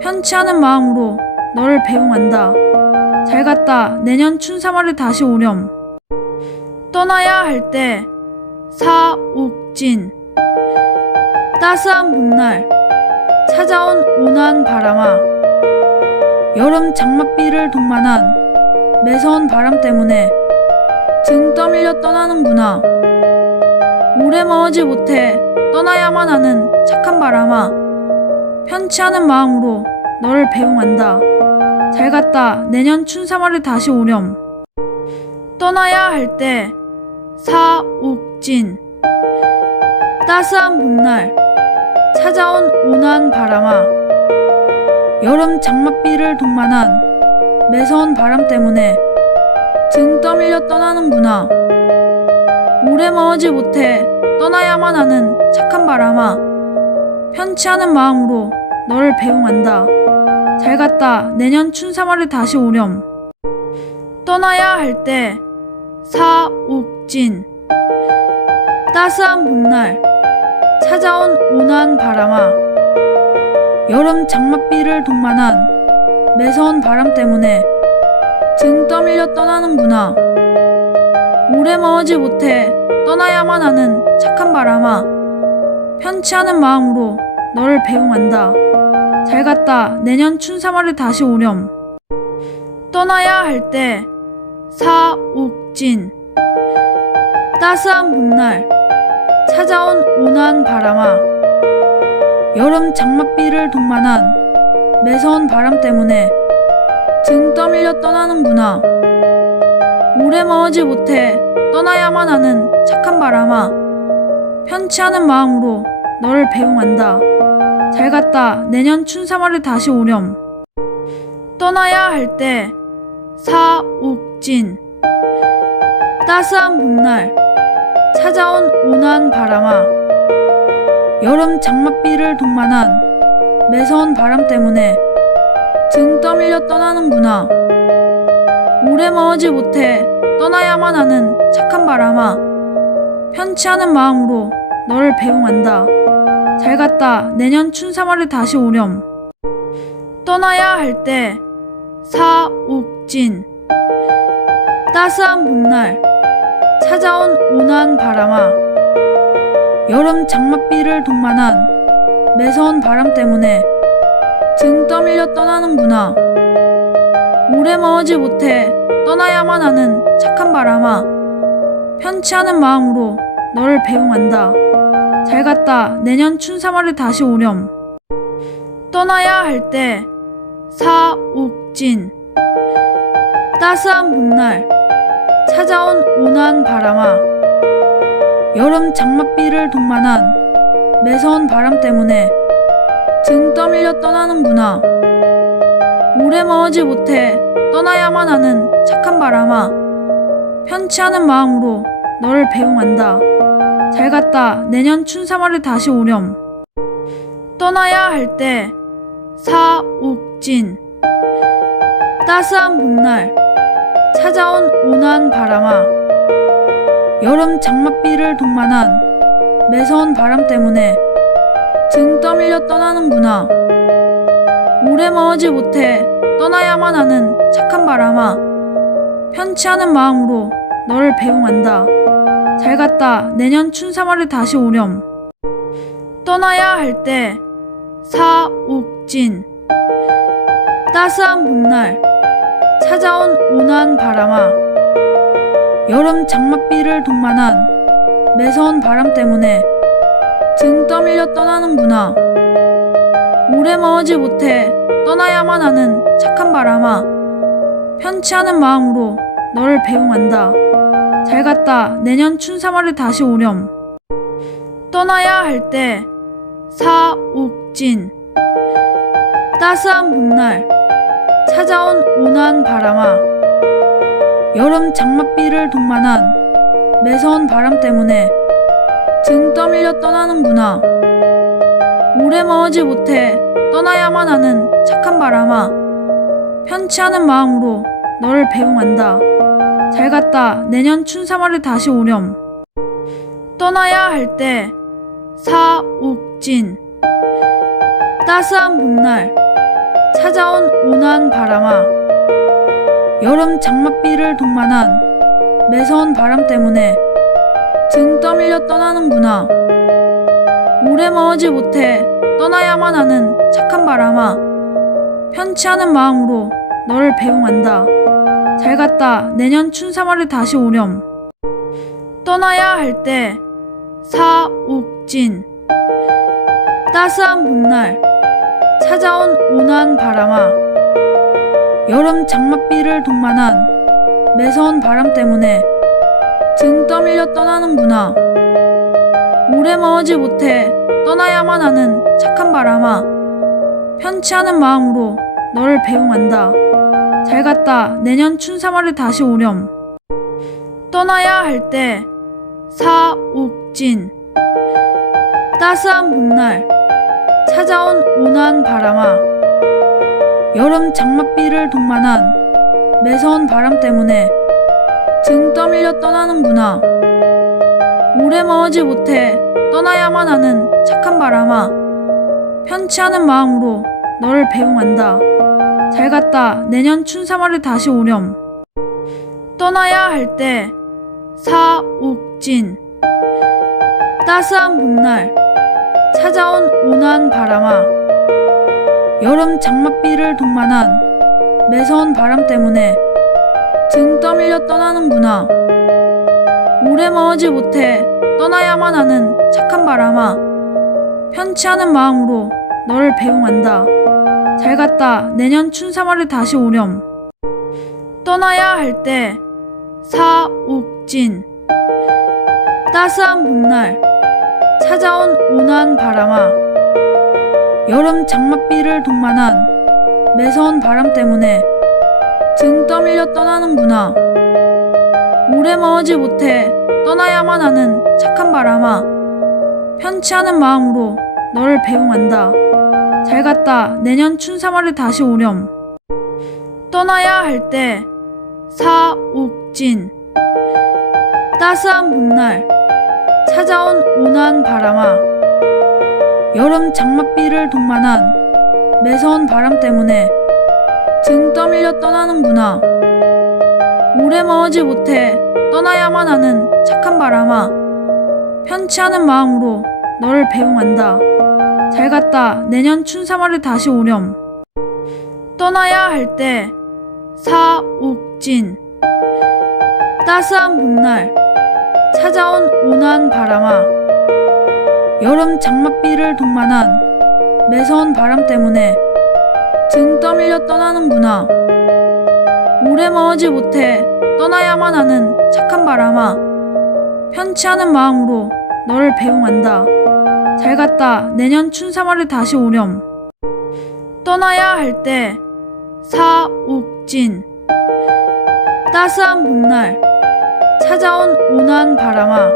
편치 않은 마음으로 너를 배웅한다. 잘 갔다 내년 춘3월에 다시 오렴. 떠나야 할 때 사옥진. 따스한 봄날 찾아온 온화한 바람아, 여름 장맛비를 동반한 매서운 바람 때문에 등 떠밀려 떠나는구나. 오래 머무지 못해 떠나야만 하는 착한 바람아, 편치 않은 마음으로 너를 배웅한다. 잘 갔다 내년 춘3월에 다시 오렴. 떠나야 할 때 사옥진. 따스한 봄날 찾아온 온화한 바람아 여름 장맛비를 동반한 매서운 바람 때문에 등 떠밀려 떠나는구나. 오래 머무지 못해 떠나야만 하는 착한 바람아 편치 않은 마음으로 너를 배웅한다. 잘 갔다 내년 춘3월에 다시 오렴. 떠나야 할 때 사옥진 따스한 봄날 찾아온 온화한 바람아 여름 장맛비를 동반한 매서운 바람 때문에 등 떠밀려 떠나는구나. 오래 머무지 못해 떠나야만 하는 착한 바람아 편치 않은 마음으로 너를 배웅한다. 잘 갔다 내년 춘3월에 다시 오렴. 떠나야 할 때 사옥진 따스한 봄날 찾아온 온화한 바람아 여름 장맛비를 동반한 매서운 바람 때문에 등 떠밀려 떠나는구나. 오래 머무지 못해 떠나야만 하는 착한 바람아 편치 않은 마음으로 너를 배웅한다. 잘 갔다 내년 춘3월에 다시 오렴. 떠나야 할 때 사옥진 따스한 봄날 찾아온 온화한 바람아 여름 장맛비를 동반한 매서운 바람 때문에 등 떠밀려 떠나는구나. 오래 머무지 못해 떠나야만 하는 착한 바람아 편치 않은 마음으로 너를 배웅한다. 잘 갔다 내년 춘3월에 다시 오렴. 떠나야 할 때 사옥진 따스한 봄날 찾아온 온화한 바람아 여름 장맛비를 동반한 매서운 바람 때문에 등 떠밀려 떠나는구나. 오래 머무지 못해 떠나야만 하는 착한 바람아 편치 않은 마음으로 너를 배웅한다. 잘 갔다 내년 춘3월에 다시 오렴. 떠나야 할 때 사옥진 따스한 봄날 찾아온 온화한 바람아 여름 장맛비를 동반한 매서운 바람 때문에 등 떠밀려 떠나는구나. 오래 머무지 못해 떠나야만 하는 착한 바람아 편치 않은 마음으로 너를 배웅한다. 잘 갔다 내년 춘3월에 다시 오렴. 떠나야 할 때 사옥진 따스한 봄날 찾아온 온화한 바람아 여름 장맛비를 동반한 매서운 바람 때문에 등 떠밀려 떠나는구나. 오래 머무지 못해 떠나야만 하는 착한 바람아 편치 않은 마음으로 너를 배웅한다. 잘 갔다 내년 춘3월에 다시 오렴. 떠나야 할 때 사옥진 따스한 봄날 찾아온 온화한 바람아 여름 장맛비를 동반한 매서운 바람 때문에 등 떠밀려 떠나는구나. 오래 머무지 못해 떠나야만 하는 착한 바람아 편치 않은 마음으로 너를 배웅한다. 잘 갔다 내년 춘3월에 다시 오렴. 떠나야 할 때 사옥진 따스한 봄날 찾아온 온화한 바람아 여름 장맛비를 동반한 매서운 바람 때문에 등 떠밀려 떠나는구나. 오래 머무지 못해 떠나야만 하는 착한 바람아 편치 않은 마음으로 너를 배웅한다. 잘 갔다 내년 춘3월에 다시 오렴. 떠나야 할 때 사옥진 따스한 봄날 찾아온 온화한 바람아 여름 장맛비를 동반한 매서운 바람 때문에 등 떠밀려 떠나는구나. 오래 머무지 못해 떠나야만 하는 착한 바람아 편치 않은 마음으로 너를 배웅한다. 잘 갔다 내년 춘3월에 다시 오렴. 떠나야 할 때 사옥진 따스한 봄날 찾아온 온화한 바람아 여름 장맛비를 동반한 매서운 바람 때문에 등 떠밀려 떠나는구나. 오래 오래 머무지 못해 떠나야만 하는 착한 바람아, 편치 않은 마음으로 너를 배웅한다. 잘 갔다 내년 춘3월에 다시 오렴. 떠나야 할 때 사옥진. 따스한 봄날 찾아온 온화한 바람아, 여름 장맛비를 동반한 매서운 바람 때문에 등 떠밀려 떠나는구나. 오래 머무지 못해 떠나야만 하는 착한 바람아, 편치 않은 마음으로 너를 배웅한다. 잘 갔다 내년 춘3월에 다시 오렴. 떠나야 할 때 사옥진. 따스한 봄날 찾아온 온화한 바람아, 여름 장맛비를 동반한 매서운 바람 때문에 등 떠밀려 떠나는구나. 오래 머무지 못해 떠나야만 하는 착한 바람아, 편치 않은 마음으로 너를 배웅한다. 잘 갔다 내년 춘3월에 다시 오렴. 떠나야 할 때 사옥진. 따스한 봄날 찾아온 온화한 바람아, 여름 장맛비를 동반한 매서운 바람 때문에 등 떠밀려 떠나는구나. 오래 머무지 못해 떠나야만 하는 착한 바람아, 편치 않은 마음으로 너를 배웅한다. 잘 갔다 내년 춘3월에 다시 오렴. 떠나야 할 때 사옥진. 따스한 봄날 찾아온 온화한 바람아, 여름 장맛비를 동반한 매서운 바람 때문에 등 떠밀려 떠나는구나. 오래 머무지 못해 떠나야만 하는 착한 바람아, 편치 않은 마음으로 너를 배웅한다. 잘 갔다 내년 춘3월에 다시 오렴. 떠나야 할 때 사옥진. 따스한 봄날 찾아온 온화한 바람아, 여름 장맛비를 동반한 매서운 바람 때문에 등 떠밀려 떠나는구나. 오래 머무지 못해 떠나야만 하는 착한 바람아, 편치 않은 마음으로 너를 배웅한다. 잘 갔다 내년 춘3월에 다시 오렴. 떠나야 할 때 사옥진. 따스한 봄날 찾아온 온화한 바람아,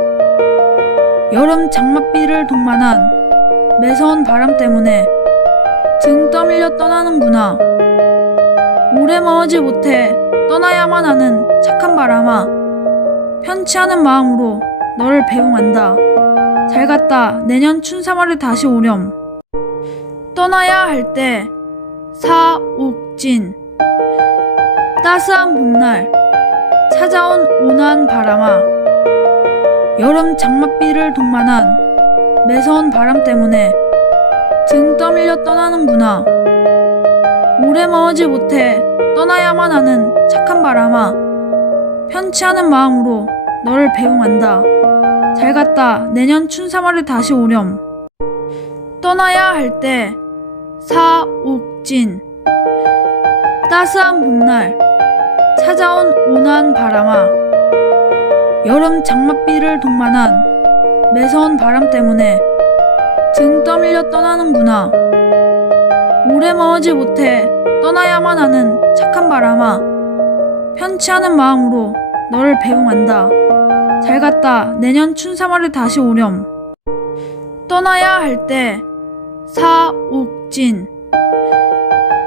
여름 장맛비를 동반한 매서운 바람 때문에 등 떠밀려 떠나는구나. 오래 머무지 못해 떠나야만 하는 착한 바람아, 편치 않은 마음으로 너를 배웅한다. 잘 갔다 내년 춘3월에 다시 오렴. 떠나야 할 때 사옥진. 따스한 봄날 찾아온 온화한 바람아, 여름 장맛비를 동반한 매서운 바람 때문에 등 떠밀려 떠나는구나. 오래 머무지 못해 떠나야만 하는 착한 바람아, 편치 않은 마음으로 너를 배웅한다. 잘 갔다 내년 춘3월에 다시 오렴. 떠나야 할 때 사옥진. 따스한 봄날 찾아온 온화한 바람아, 여름 장맛비를 동반한 매서운 바람 때문에 등 떠밀려 떠나는구나. 오래 머무지 못해 떠나야만 하는 착한 바람아, 편치 않은 마음으로 너를 배웅한다. 잘 갔다 내년 춘3월에 다시 오렴. 떠나야 할 때 사옥진.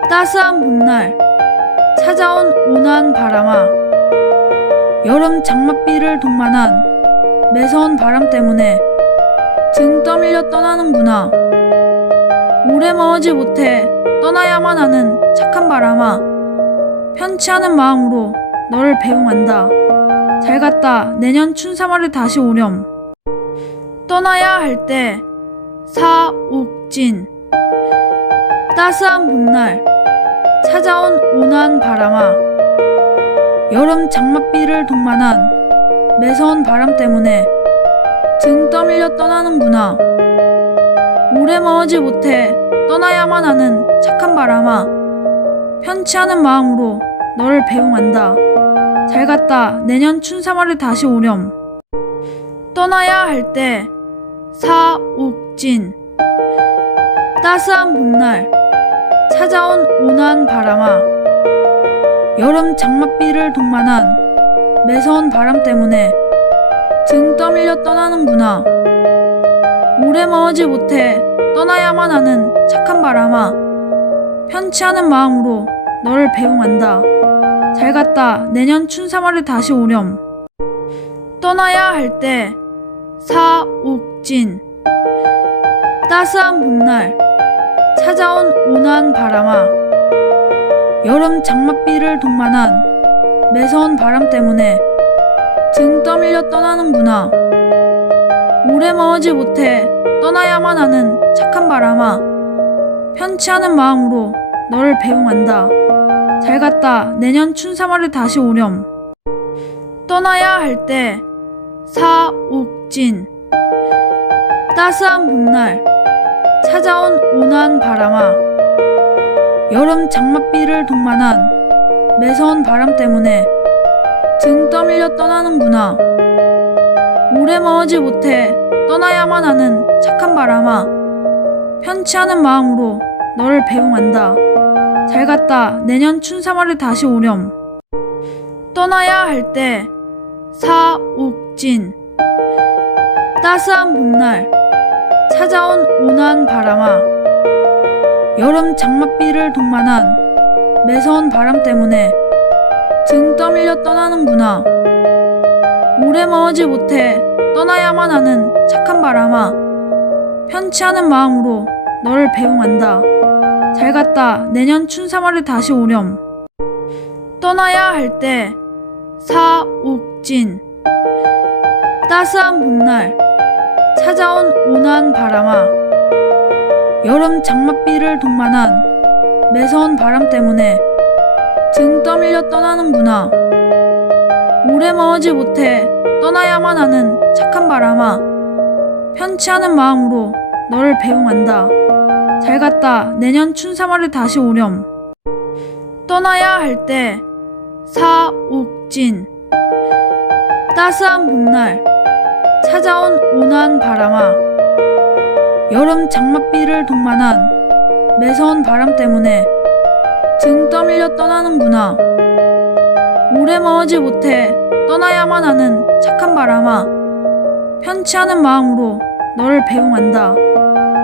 따스한 봄날 찾아온 온화한 바람아, 여름 장맛비를 동반한 매서운 바람 때문에 등 떠밀려 떠나는구나. 오래 머무지 못해 떠나야만 하는 착한 바람아, 편치 않은 마음으로 너를 배웅한다. 잘 갔다 내년 춘3월에 다시 오렴. 떠나야 할 때 사옥진. 따스한 봄날 찾아온 온화한 바람아, 여름 장맛비를 동반한 매서운 바람 때문에 등 떠밀려 떠나는구나. 오래 머무지 못해 떠나야만 하는 착한 바람아, 편치 않은 마음으로 너를 배웅한다. 잘 갔다 내년 춘3월에 다시 오렴. 떠나야 할 때 사옥진. 따스한 봄날 찾아온 온화한 바람아, 여름 장맛비를 동반한 매서운 바람 때문에 등 떠밀려 떠나는구나. 오래 머무지 못해 떠나야만 하는 착한 바람아, 편치 않은 마음으로 너를 배웅한다. 잘 갔다 내년 춘3월에 다시 오렴. 떠나야 할 때 사옥진. 따스한 봄날 찾아온 온화한 바람아, 여름 장맛비를 동반한 매서운 바람 때문에 등 떠밀려 떠나는구나. 오래 머무지 못해 떠나야만 하는 착한 바람아, 편치 않은 마음으로 너를 배웅한다. 잘 갔다 내년 춘3월에 다시 오렴. 떠나야 할 때 사옥진. 따스한 봄날 찾아온 온화한 바람아, 여름 장맛비를 동반한 매서운 바람 때문에 등 떠밀려 떠나는구나. 오래 머무지 못해 떠나야만 하는 착한 바람아, 편치 않은 마음으로 너를 배웅한다. 잘 갔다 내년 춘3월에 다시 오렴. 떠나야 할 때 사옥진. 따스한 봄날 찾아온 온화한 바람아, 여름 장맛비를 동반한 매서운 바람 때문에 등 떠밀려 떠나는구나. 오래 머무지 못해 떠나야만 하는 착한 바람아, 편치 않은 마음으로 너를 배웅한다. 잘 갔다 내년 춘3월에 다시 오렴. 떠나야 할 때 사옥진. 따스한 봄날 찾아온 온화한 바람아, 여름 장맛비를 동반한 매서운 바람 때문에 등 떠밀려 떠나는구나. 오래 머무지 못해 떠나야만 하는 착한 바람아, 편치 않은 마음으로 너를 배웅한다. 잘 갔다 내년 춘3월에 다시 오렴. 떠나야 할 때 사옥진. 따스한 봄날 찾아온 온화한 바람아, 여름 장맛비를 동반한 매서운 바람 때문에 등 떠밀려 떠나는구나. 오래 머무지 못해 떠나야만 하는 착한 바람아, 편치 않은 마음으로 너를 배웅한다.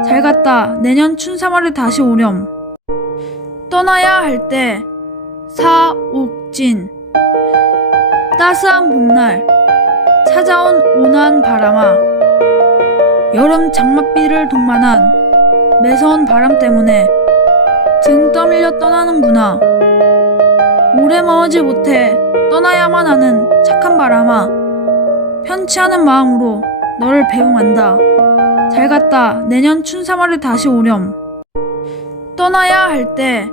잘 갔다 내년 춘3월에 다시 오렴. 떠나야 할 때 사옥진. 따스한 봄날 찾아온 온화한 바람아, 여름 장맛비를 동반한 매서운 바람 때문에 등 떠밀려 떠나는구나. 오래 머무지 못해 떠나야만 하는 착한 바람아, 편치 않은 마음으로 너를 배웅한다. 잘 갔다 내년 춘3월에 다시 오렴. 떠나야 할 때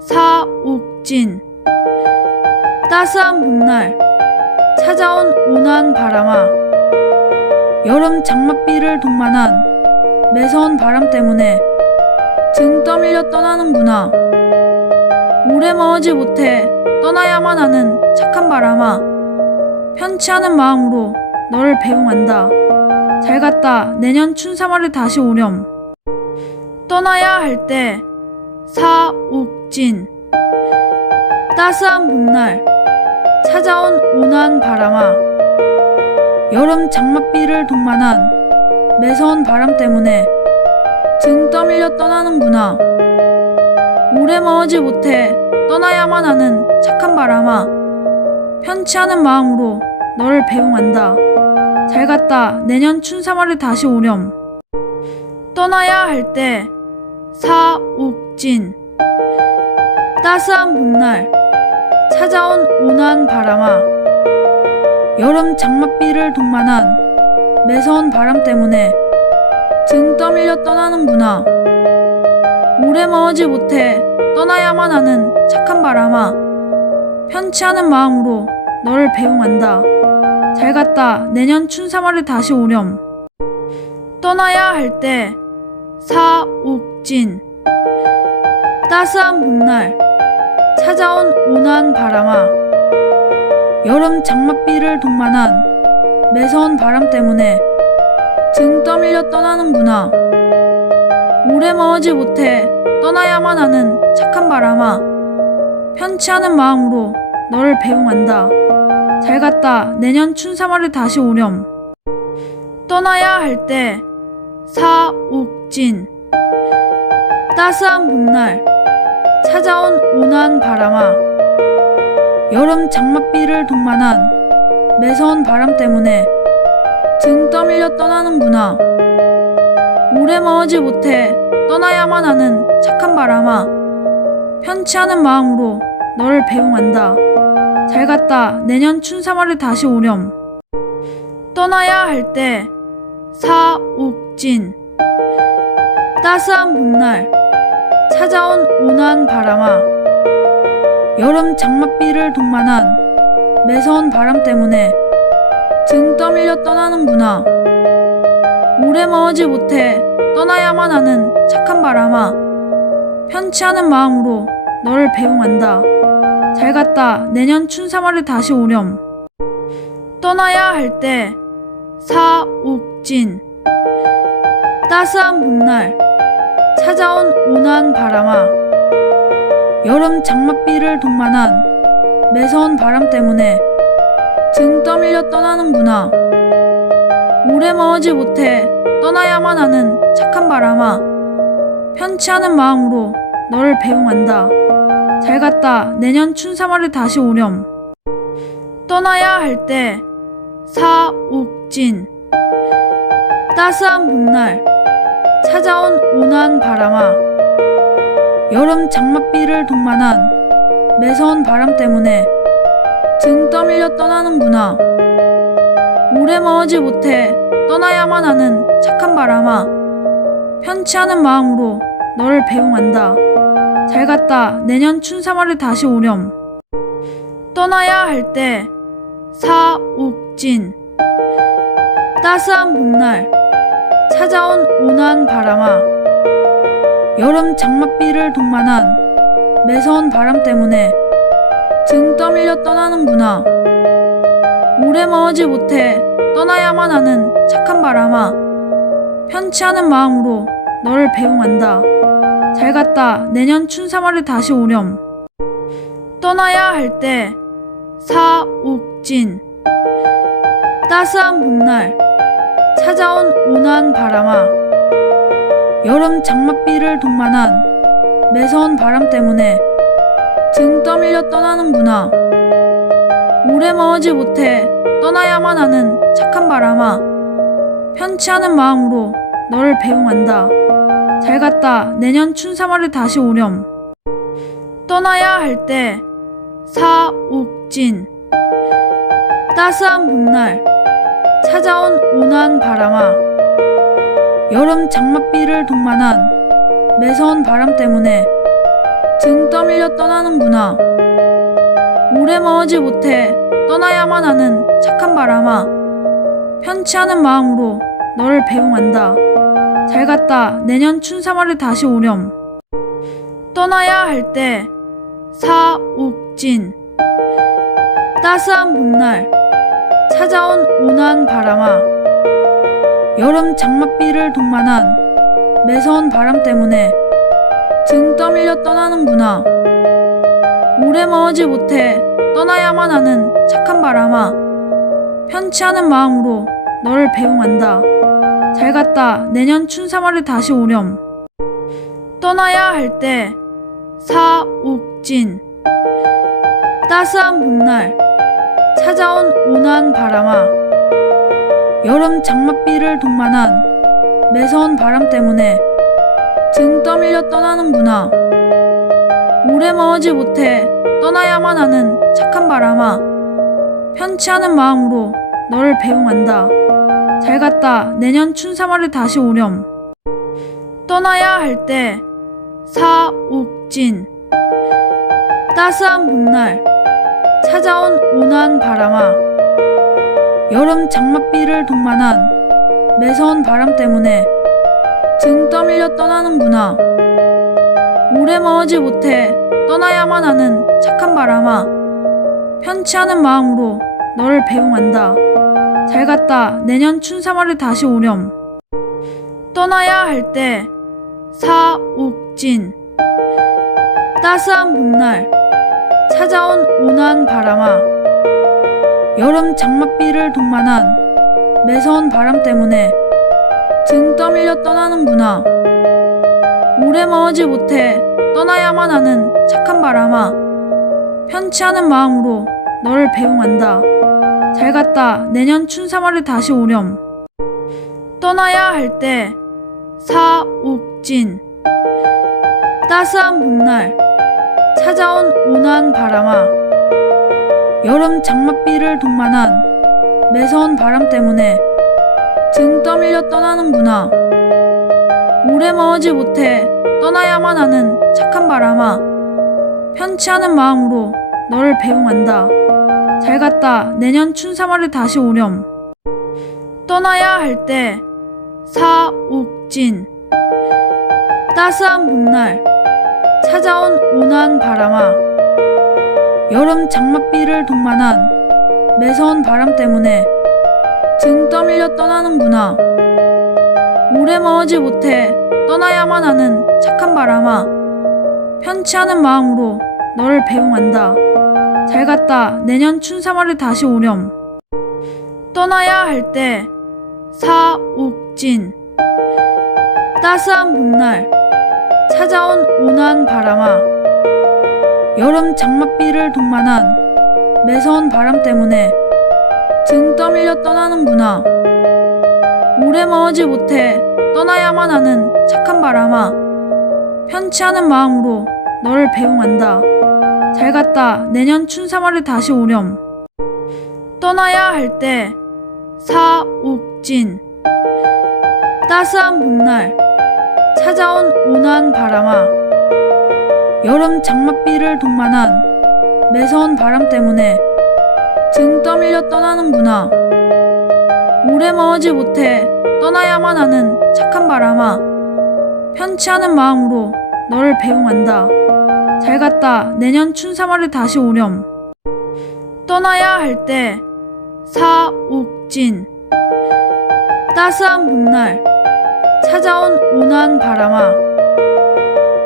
사옥진. 따스한 봄날 찾아온 온화한 바람아, 여름 장맛비를 동반한 매서운 바람 때문에 등 떠밀려 떠나는구나. 오래 머무지 못해 떠나야만 하는 착한 바람아, 편치 않은 마음으로 너를 배웅한다. 잘 갔다 내년 춘3월에 다시 오렴. 떠나야 할 때 사옥진. 따스한 봄날 찾아온 온화한 바람아, 여름 장맛비를 동반한 매서운 바람 때문에 등 떠밀려 떠나는구나. 오래 머무지 못해 떠나야만 하는 착한 바람아, 편치 않은 마음으로 너를 배웅한다. 잘 갔다 내년 춘3월에 다시 오렴. 떠나야 할 때 사옥진. 따스한 봄날 찾아온 온화한 바람아, 여름 장맛비를 동반한 매서운 바람 때문에 등 떠밀려 떠나는구나. 오래 머무지 못해 떠나야만 하는 착한 바람아, 편치 않은 마음으로 너를 배웅한다. 잘 갔다 내년 춘3월에 다시 오렴. 떠나야 할 때 사옥진. 따스한 봄날 찾아온 온화한 바람아, 여름 장맛비를 동반한 매서운 바람 때문에 등 떠밀려 떠나는구나. 오래 머무지 못해 떠나야만 하는 착한 바람아, 편치 않은 마음으로 너를 배웅한다. 잘 갔다 내년 춘3월에 다시 오렴. 떠나야 할 때 사옥진. 따스한 봄날 찾아온 온화한 바람아, 여름 장맛비를 동반한 매서운 바람 때문에 등 떠밀려 떠나는구나. 오래 머무지 못해 떠나야만 하는 착한 바람아, 편치 않은 마음으로 너를 배웅한다. 잘 갔다 내년 춘3월에 다시 오렴. 떠나야 할 때 사옥진. 따스한 봄날 찾아온 온화한 바람아, 여름 장맛비를 동반한 매서운 바람 때문에 등 떠밀려 떠나는구나. 오래 머무지 못해 떠나야만 하는 착한 바람아, 편치 않은 마음으로 너를 배웅한다. 잘 갔다 내년 춘3월에 다시 오렴. 떠나야 할 때 사옥진. 따스한 봄날 찾아온 온화한 바람아, 여름 장맛비를 동반한 매서운 바람 때문에 등 떠밀려 떠나는구나. 오래 머무지 못해 떠나야만 하는 착한 바람아, 편치 않은 마음으로 너를 배웅한다. 잘 갔다 내년 춘3월에 다시 오렴. 떠나야 할 때 사옥진. 따스한 봄날 찾아온 온화한 바람아, 여름 장맛비를 동반한 매서운 바람 때문에 등 떠밀려 떠나는구나. 오래 머무지 못해 떠나야만 하는 착한 바람아, 편치 않은 마음으로 너를 배웅한다. 잘 갔다 내년 춘3월에 다시 오렴. 떠나야 할 때 사옥진. 따스한 봄날 찾아온 온화한 바람아, 여름 장맛비를 동반한 매서운 바람 때문에 등 떠밀려 떠나는구나. 오래 머무지 못해 떠나야만 하는 착한 바람아, 편치 않은 마음으로 너를 배웅한다. 잘 갔다 내년 춘3월에 다시 오렴. 떠나야 할 때 사옥진. 따스한 봄날 찾아온 온화한 바람아, 여름 장맛비를 동반한 매서운 바람 때문에 등 떠밀려 떠나는구나. 오래 머무지 못해 떠나야만 하는 착한 바람아, 편치 않은 마음으로 너를 배웅한다. 잘 갔다 내년 춘3월에 다시 오렴. 떠나야 할 때 사옥진. 따스한 봄날 찾아온 온화한 바람아, 여름 장맛비를 동반한 매서운 바람 때문에 등 떠밀려 떠나는구나. 오래 머무지 못해 떠나야만 하는 착한 바람아, 편치 않은 마음으로 너를 배웅한다. 잘 갔다 내년 춘3월에 다시 오렴. 떠나야 할 때 사옥진. 따스한 봄날 찾아온 온화한 바람아, 여름 장맛비를 동반한 매서운 바람 때문에 등 떠밀려 떠나는구나. 오래 머무지 못해 떠나야만 하는 착한 바람아, 편치 않은 마음으로 너를 배웅한다. 잘 갔다 내년 춘3월에 다시 오렴. 떠나야 할 때 사옥진. 따스한 봄날 찾아온 온화한 바람아, 여름 장맛비를 동반한 매서운 바람 때문에 등 떠밀려 떠나는구나. 오래 머무지 못해 떠나야만 하는 착한 바람아, 편치 않은 마음으로 너를 배웅한다. 잘 갔다 내년 춘3월에 다시 오렴. 떠나야 할 때 사옥진. 따스한 봄날 찾아온 온화한 바람아, 여름 장맛비를 동반한 매서운 바람 때문에 등 떠밀려 떠나는구나. 오래 머무지 못해 떠나야만 하는 착한 바람아, 편치 않은 마음으로 너를 배웅한다. 잘 갔다 내년 춘3월에 다시 오렴. 떠나야 할 때 사옥진. 따스한 봄날 찾아온 온화한 바람아, 여름 장맛비를 동반한 매서운 바람 때문에 등 떠밀려 떠나는구나. 오래 머무지 못해 떠나야만 하는 착한 바람아, 편치 않은 마음으로 너를 배웅한다. 잘 갔다 내년 춘3월에 다시 오렴. 떠나야 할 때 사옥진. 따스한 봄날 찾아온 온화한 바람아, 여름 장맛비를 동반한 매서운 바람 때문에 등 떠밀려 떠나는구나. 오래 머무지 못해 떠나야만 하는 착한 바람아, 편치 않은 마음으로 너를 배웅한다. 잘 갔다 내년 춘3월에 다시 오렴. 떠나야 할 때 사옥진. 따스한 봄날 찾아온 온화한 바람아, 여름 장맛비를 동반한 매서운 바람 때문에 등 떠밀려 떠나는구나. 오래 머무지 못해 떠나야만 하는 착한 바람아, 편치 않은 마음으로 너를 배웅한다. 잘 갔다 내년 춘3월에 다시 오렴. 떠나야 할 때 사옥진. 따스한 봄날 찾아온 온화한 바람아, 여름 장맛비를 동반한 매서운 바람 때문에 등 떠밀려 떠나는구나. 오래 머무지 못해 떠나야만 하는 착한 바람아, 편치 않은 마음으로 너를 배웅한다. 잘 갔다 내년 춘3월에 다시 오렴. 떠나야 할 때 사옥진. 따스한 봄날 찾아온 온화한 바람아, 여름 장맛비를 동반한 매서운 바람 때문에 등 떠밀려 떠나는구나. 오래 머무지 못해 떠나야만 하는 착한 바람아, 편치 않은 마음으로 너를 배웅한다. 잘 갔다 내년 춘3월에 다시 오렴. 떠나야 할 때 사옥진. 따스한 봄날 찾아온 온화한 바람아,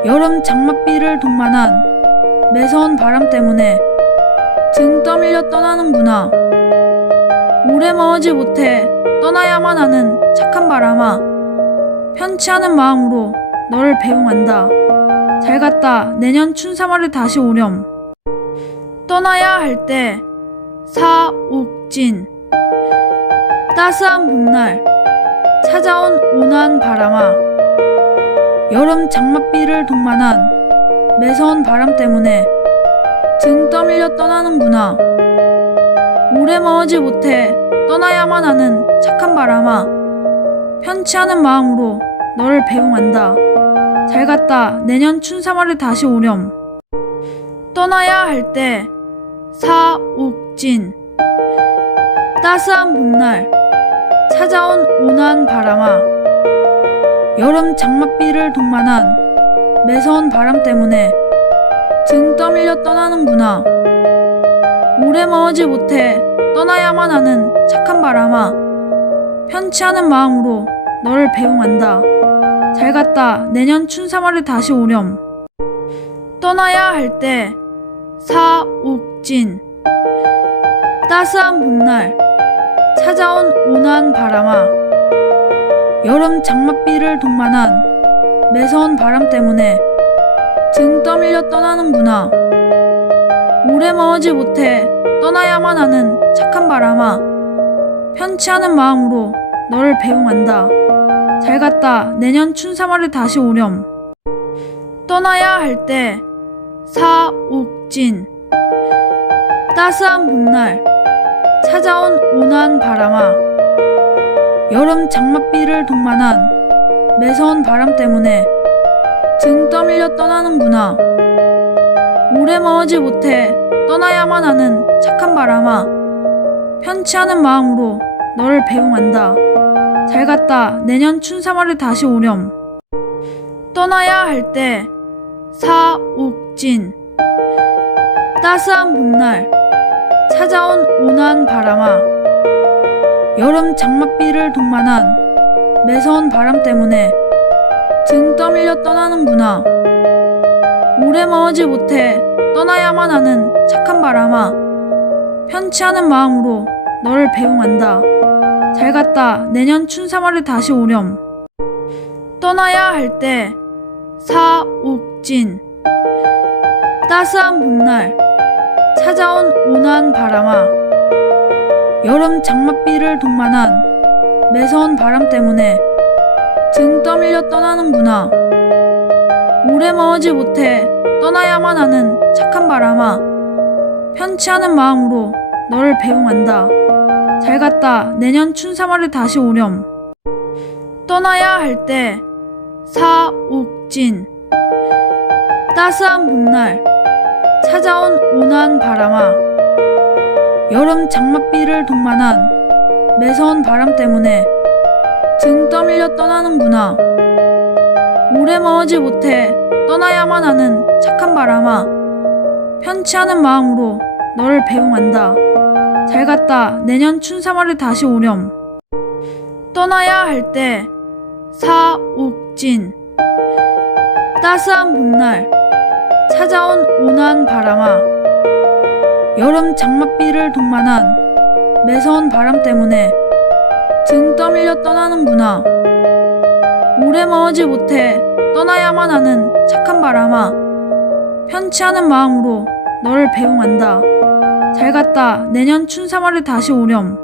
여름 장맛비를 동반한 매서운 바람 때문에 등 떠밀려 떠나는구나. 오래 머무지 못해 떠나야만 하는 착한 바람아, 편치 않은 마음으로 너를 배웅한다. 잘 갔다 내년 춘3월에 다시 오렴. 떠나야 할 때 사옥진. 따스한 봄날 찾아온 온화한 바람아, 여름 장맛비를 동반한 매서운 바람 때문에 등 떠밀려 떠나는구나. 오래 머무지 못해 떠나야만 하는 착한 바람아, 편치 않은 마음으로 너를 배웅한다. 잘 갔다 내년 춘3월에 다시 오렴. 떠나야 할 때 사옥진. 따스한 봄날 찾아온 온화한 바람아, 여름 장맛비를 동반한 매서운 바람 때문에 등 떠밀려 떠나는구나. 오래 머무지 못해 떠나야만 하는 착한 바람아, 편치 않은 마음으로 너를 배웅한다. 잘 갔다 내년 춘3월에 다시 오렴. 떠나야 할 때 사옥진. 따스한 봄날 찾아온 온화한 바람아, 여름 장맛비를 동반한 매서운 바람 때문에 등 떠밀려 떠나는구나. 오래 머무지 못해 떠나야만 하는 착한 바람아, 편치 않은 마음으로 너를 배웅한다. 잘 갔다 내년 춘3월에 다시 오렴. 떠나야 할 때 사옥진. 따스한 봄날 찾아온 온화한 바람아, 여름 장맛비를 동반한 매서운 바람 때문에 등 떠밀려 떠나는구나. 오래 머무지 못해 떠나야만 하는 착한 바람아, 편치 않은 마음으로 너를 배웅한다. 잘 갔다 내년 춘3월에 다시 오렴. 떠나야 할 때 사옥진. 따스한 봄날 찾아온 온화한 바람아, 여름 장맛비를 동반한 매서운 바람 때문에 등 떠밀려 떠나는구나. 오래 머무지 못해 떠나야만 하는 착한 바람아, 편치 않은 마음으로 너를 배웅한다. 잘 갔다 내년 춘3월에 다시 오렴. 떠나야 할 때 사옥진. 따스한 봄날 찾아온 온화한 바람아, 여름 장맛비를 동반한 매서운 바람 때문에 등 떠밀려 떠나는구나. 오래 머무지 못해 떠나야만 하는 착한 바람아, 편치 않은 마음으로 너를 배웅한다. 잘 갔다 내년 춘3월에 다시 오렴. 떠나야 할 때 사옥진. 따스한 봄날 찾아온 온화한 바람아, 여름 장맛비를 동반한 매서운 바람 때문에 등 떠밀려 떠나는구나. 오래 머무지 못해 떠나야만 하는 착한 바람아, 편치 않은 마음으로 너를 배웅한다. 잘 갔다 내년 춘3월에 다시 오렴. 떠나야 할 때 사옥진. 따스한 봄날 찾아온 온화한 바람아, 여름 장맛비를 동반한 매서운 바람 때문에 등 떠밀려 떠나는구나. 오래 머무지 못해 떠나야만 하는 착한 바람아, 편치 않은 마음으로 너를 배웅한다. 잘 갔다 내년 춘3월에 다시 오렴.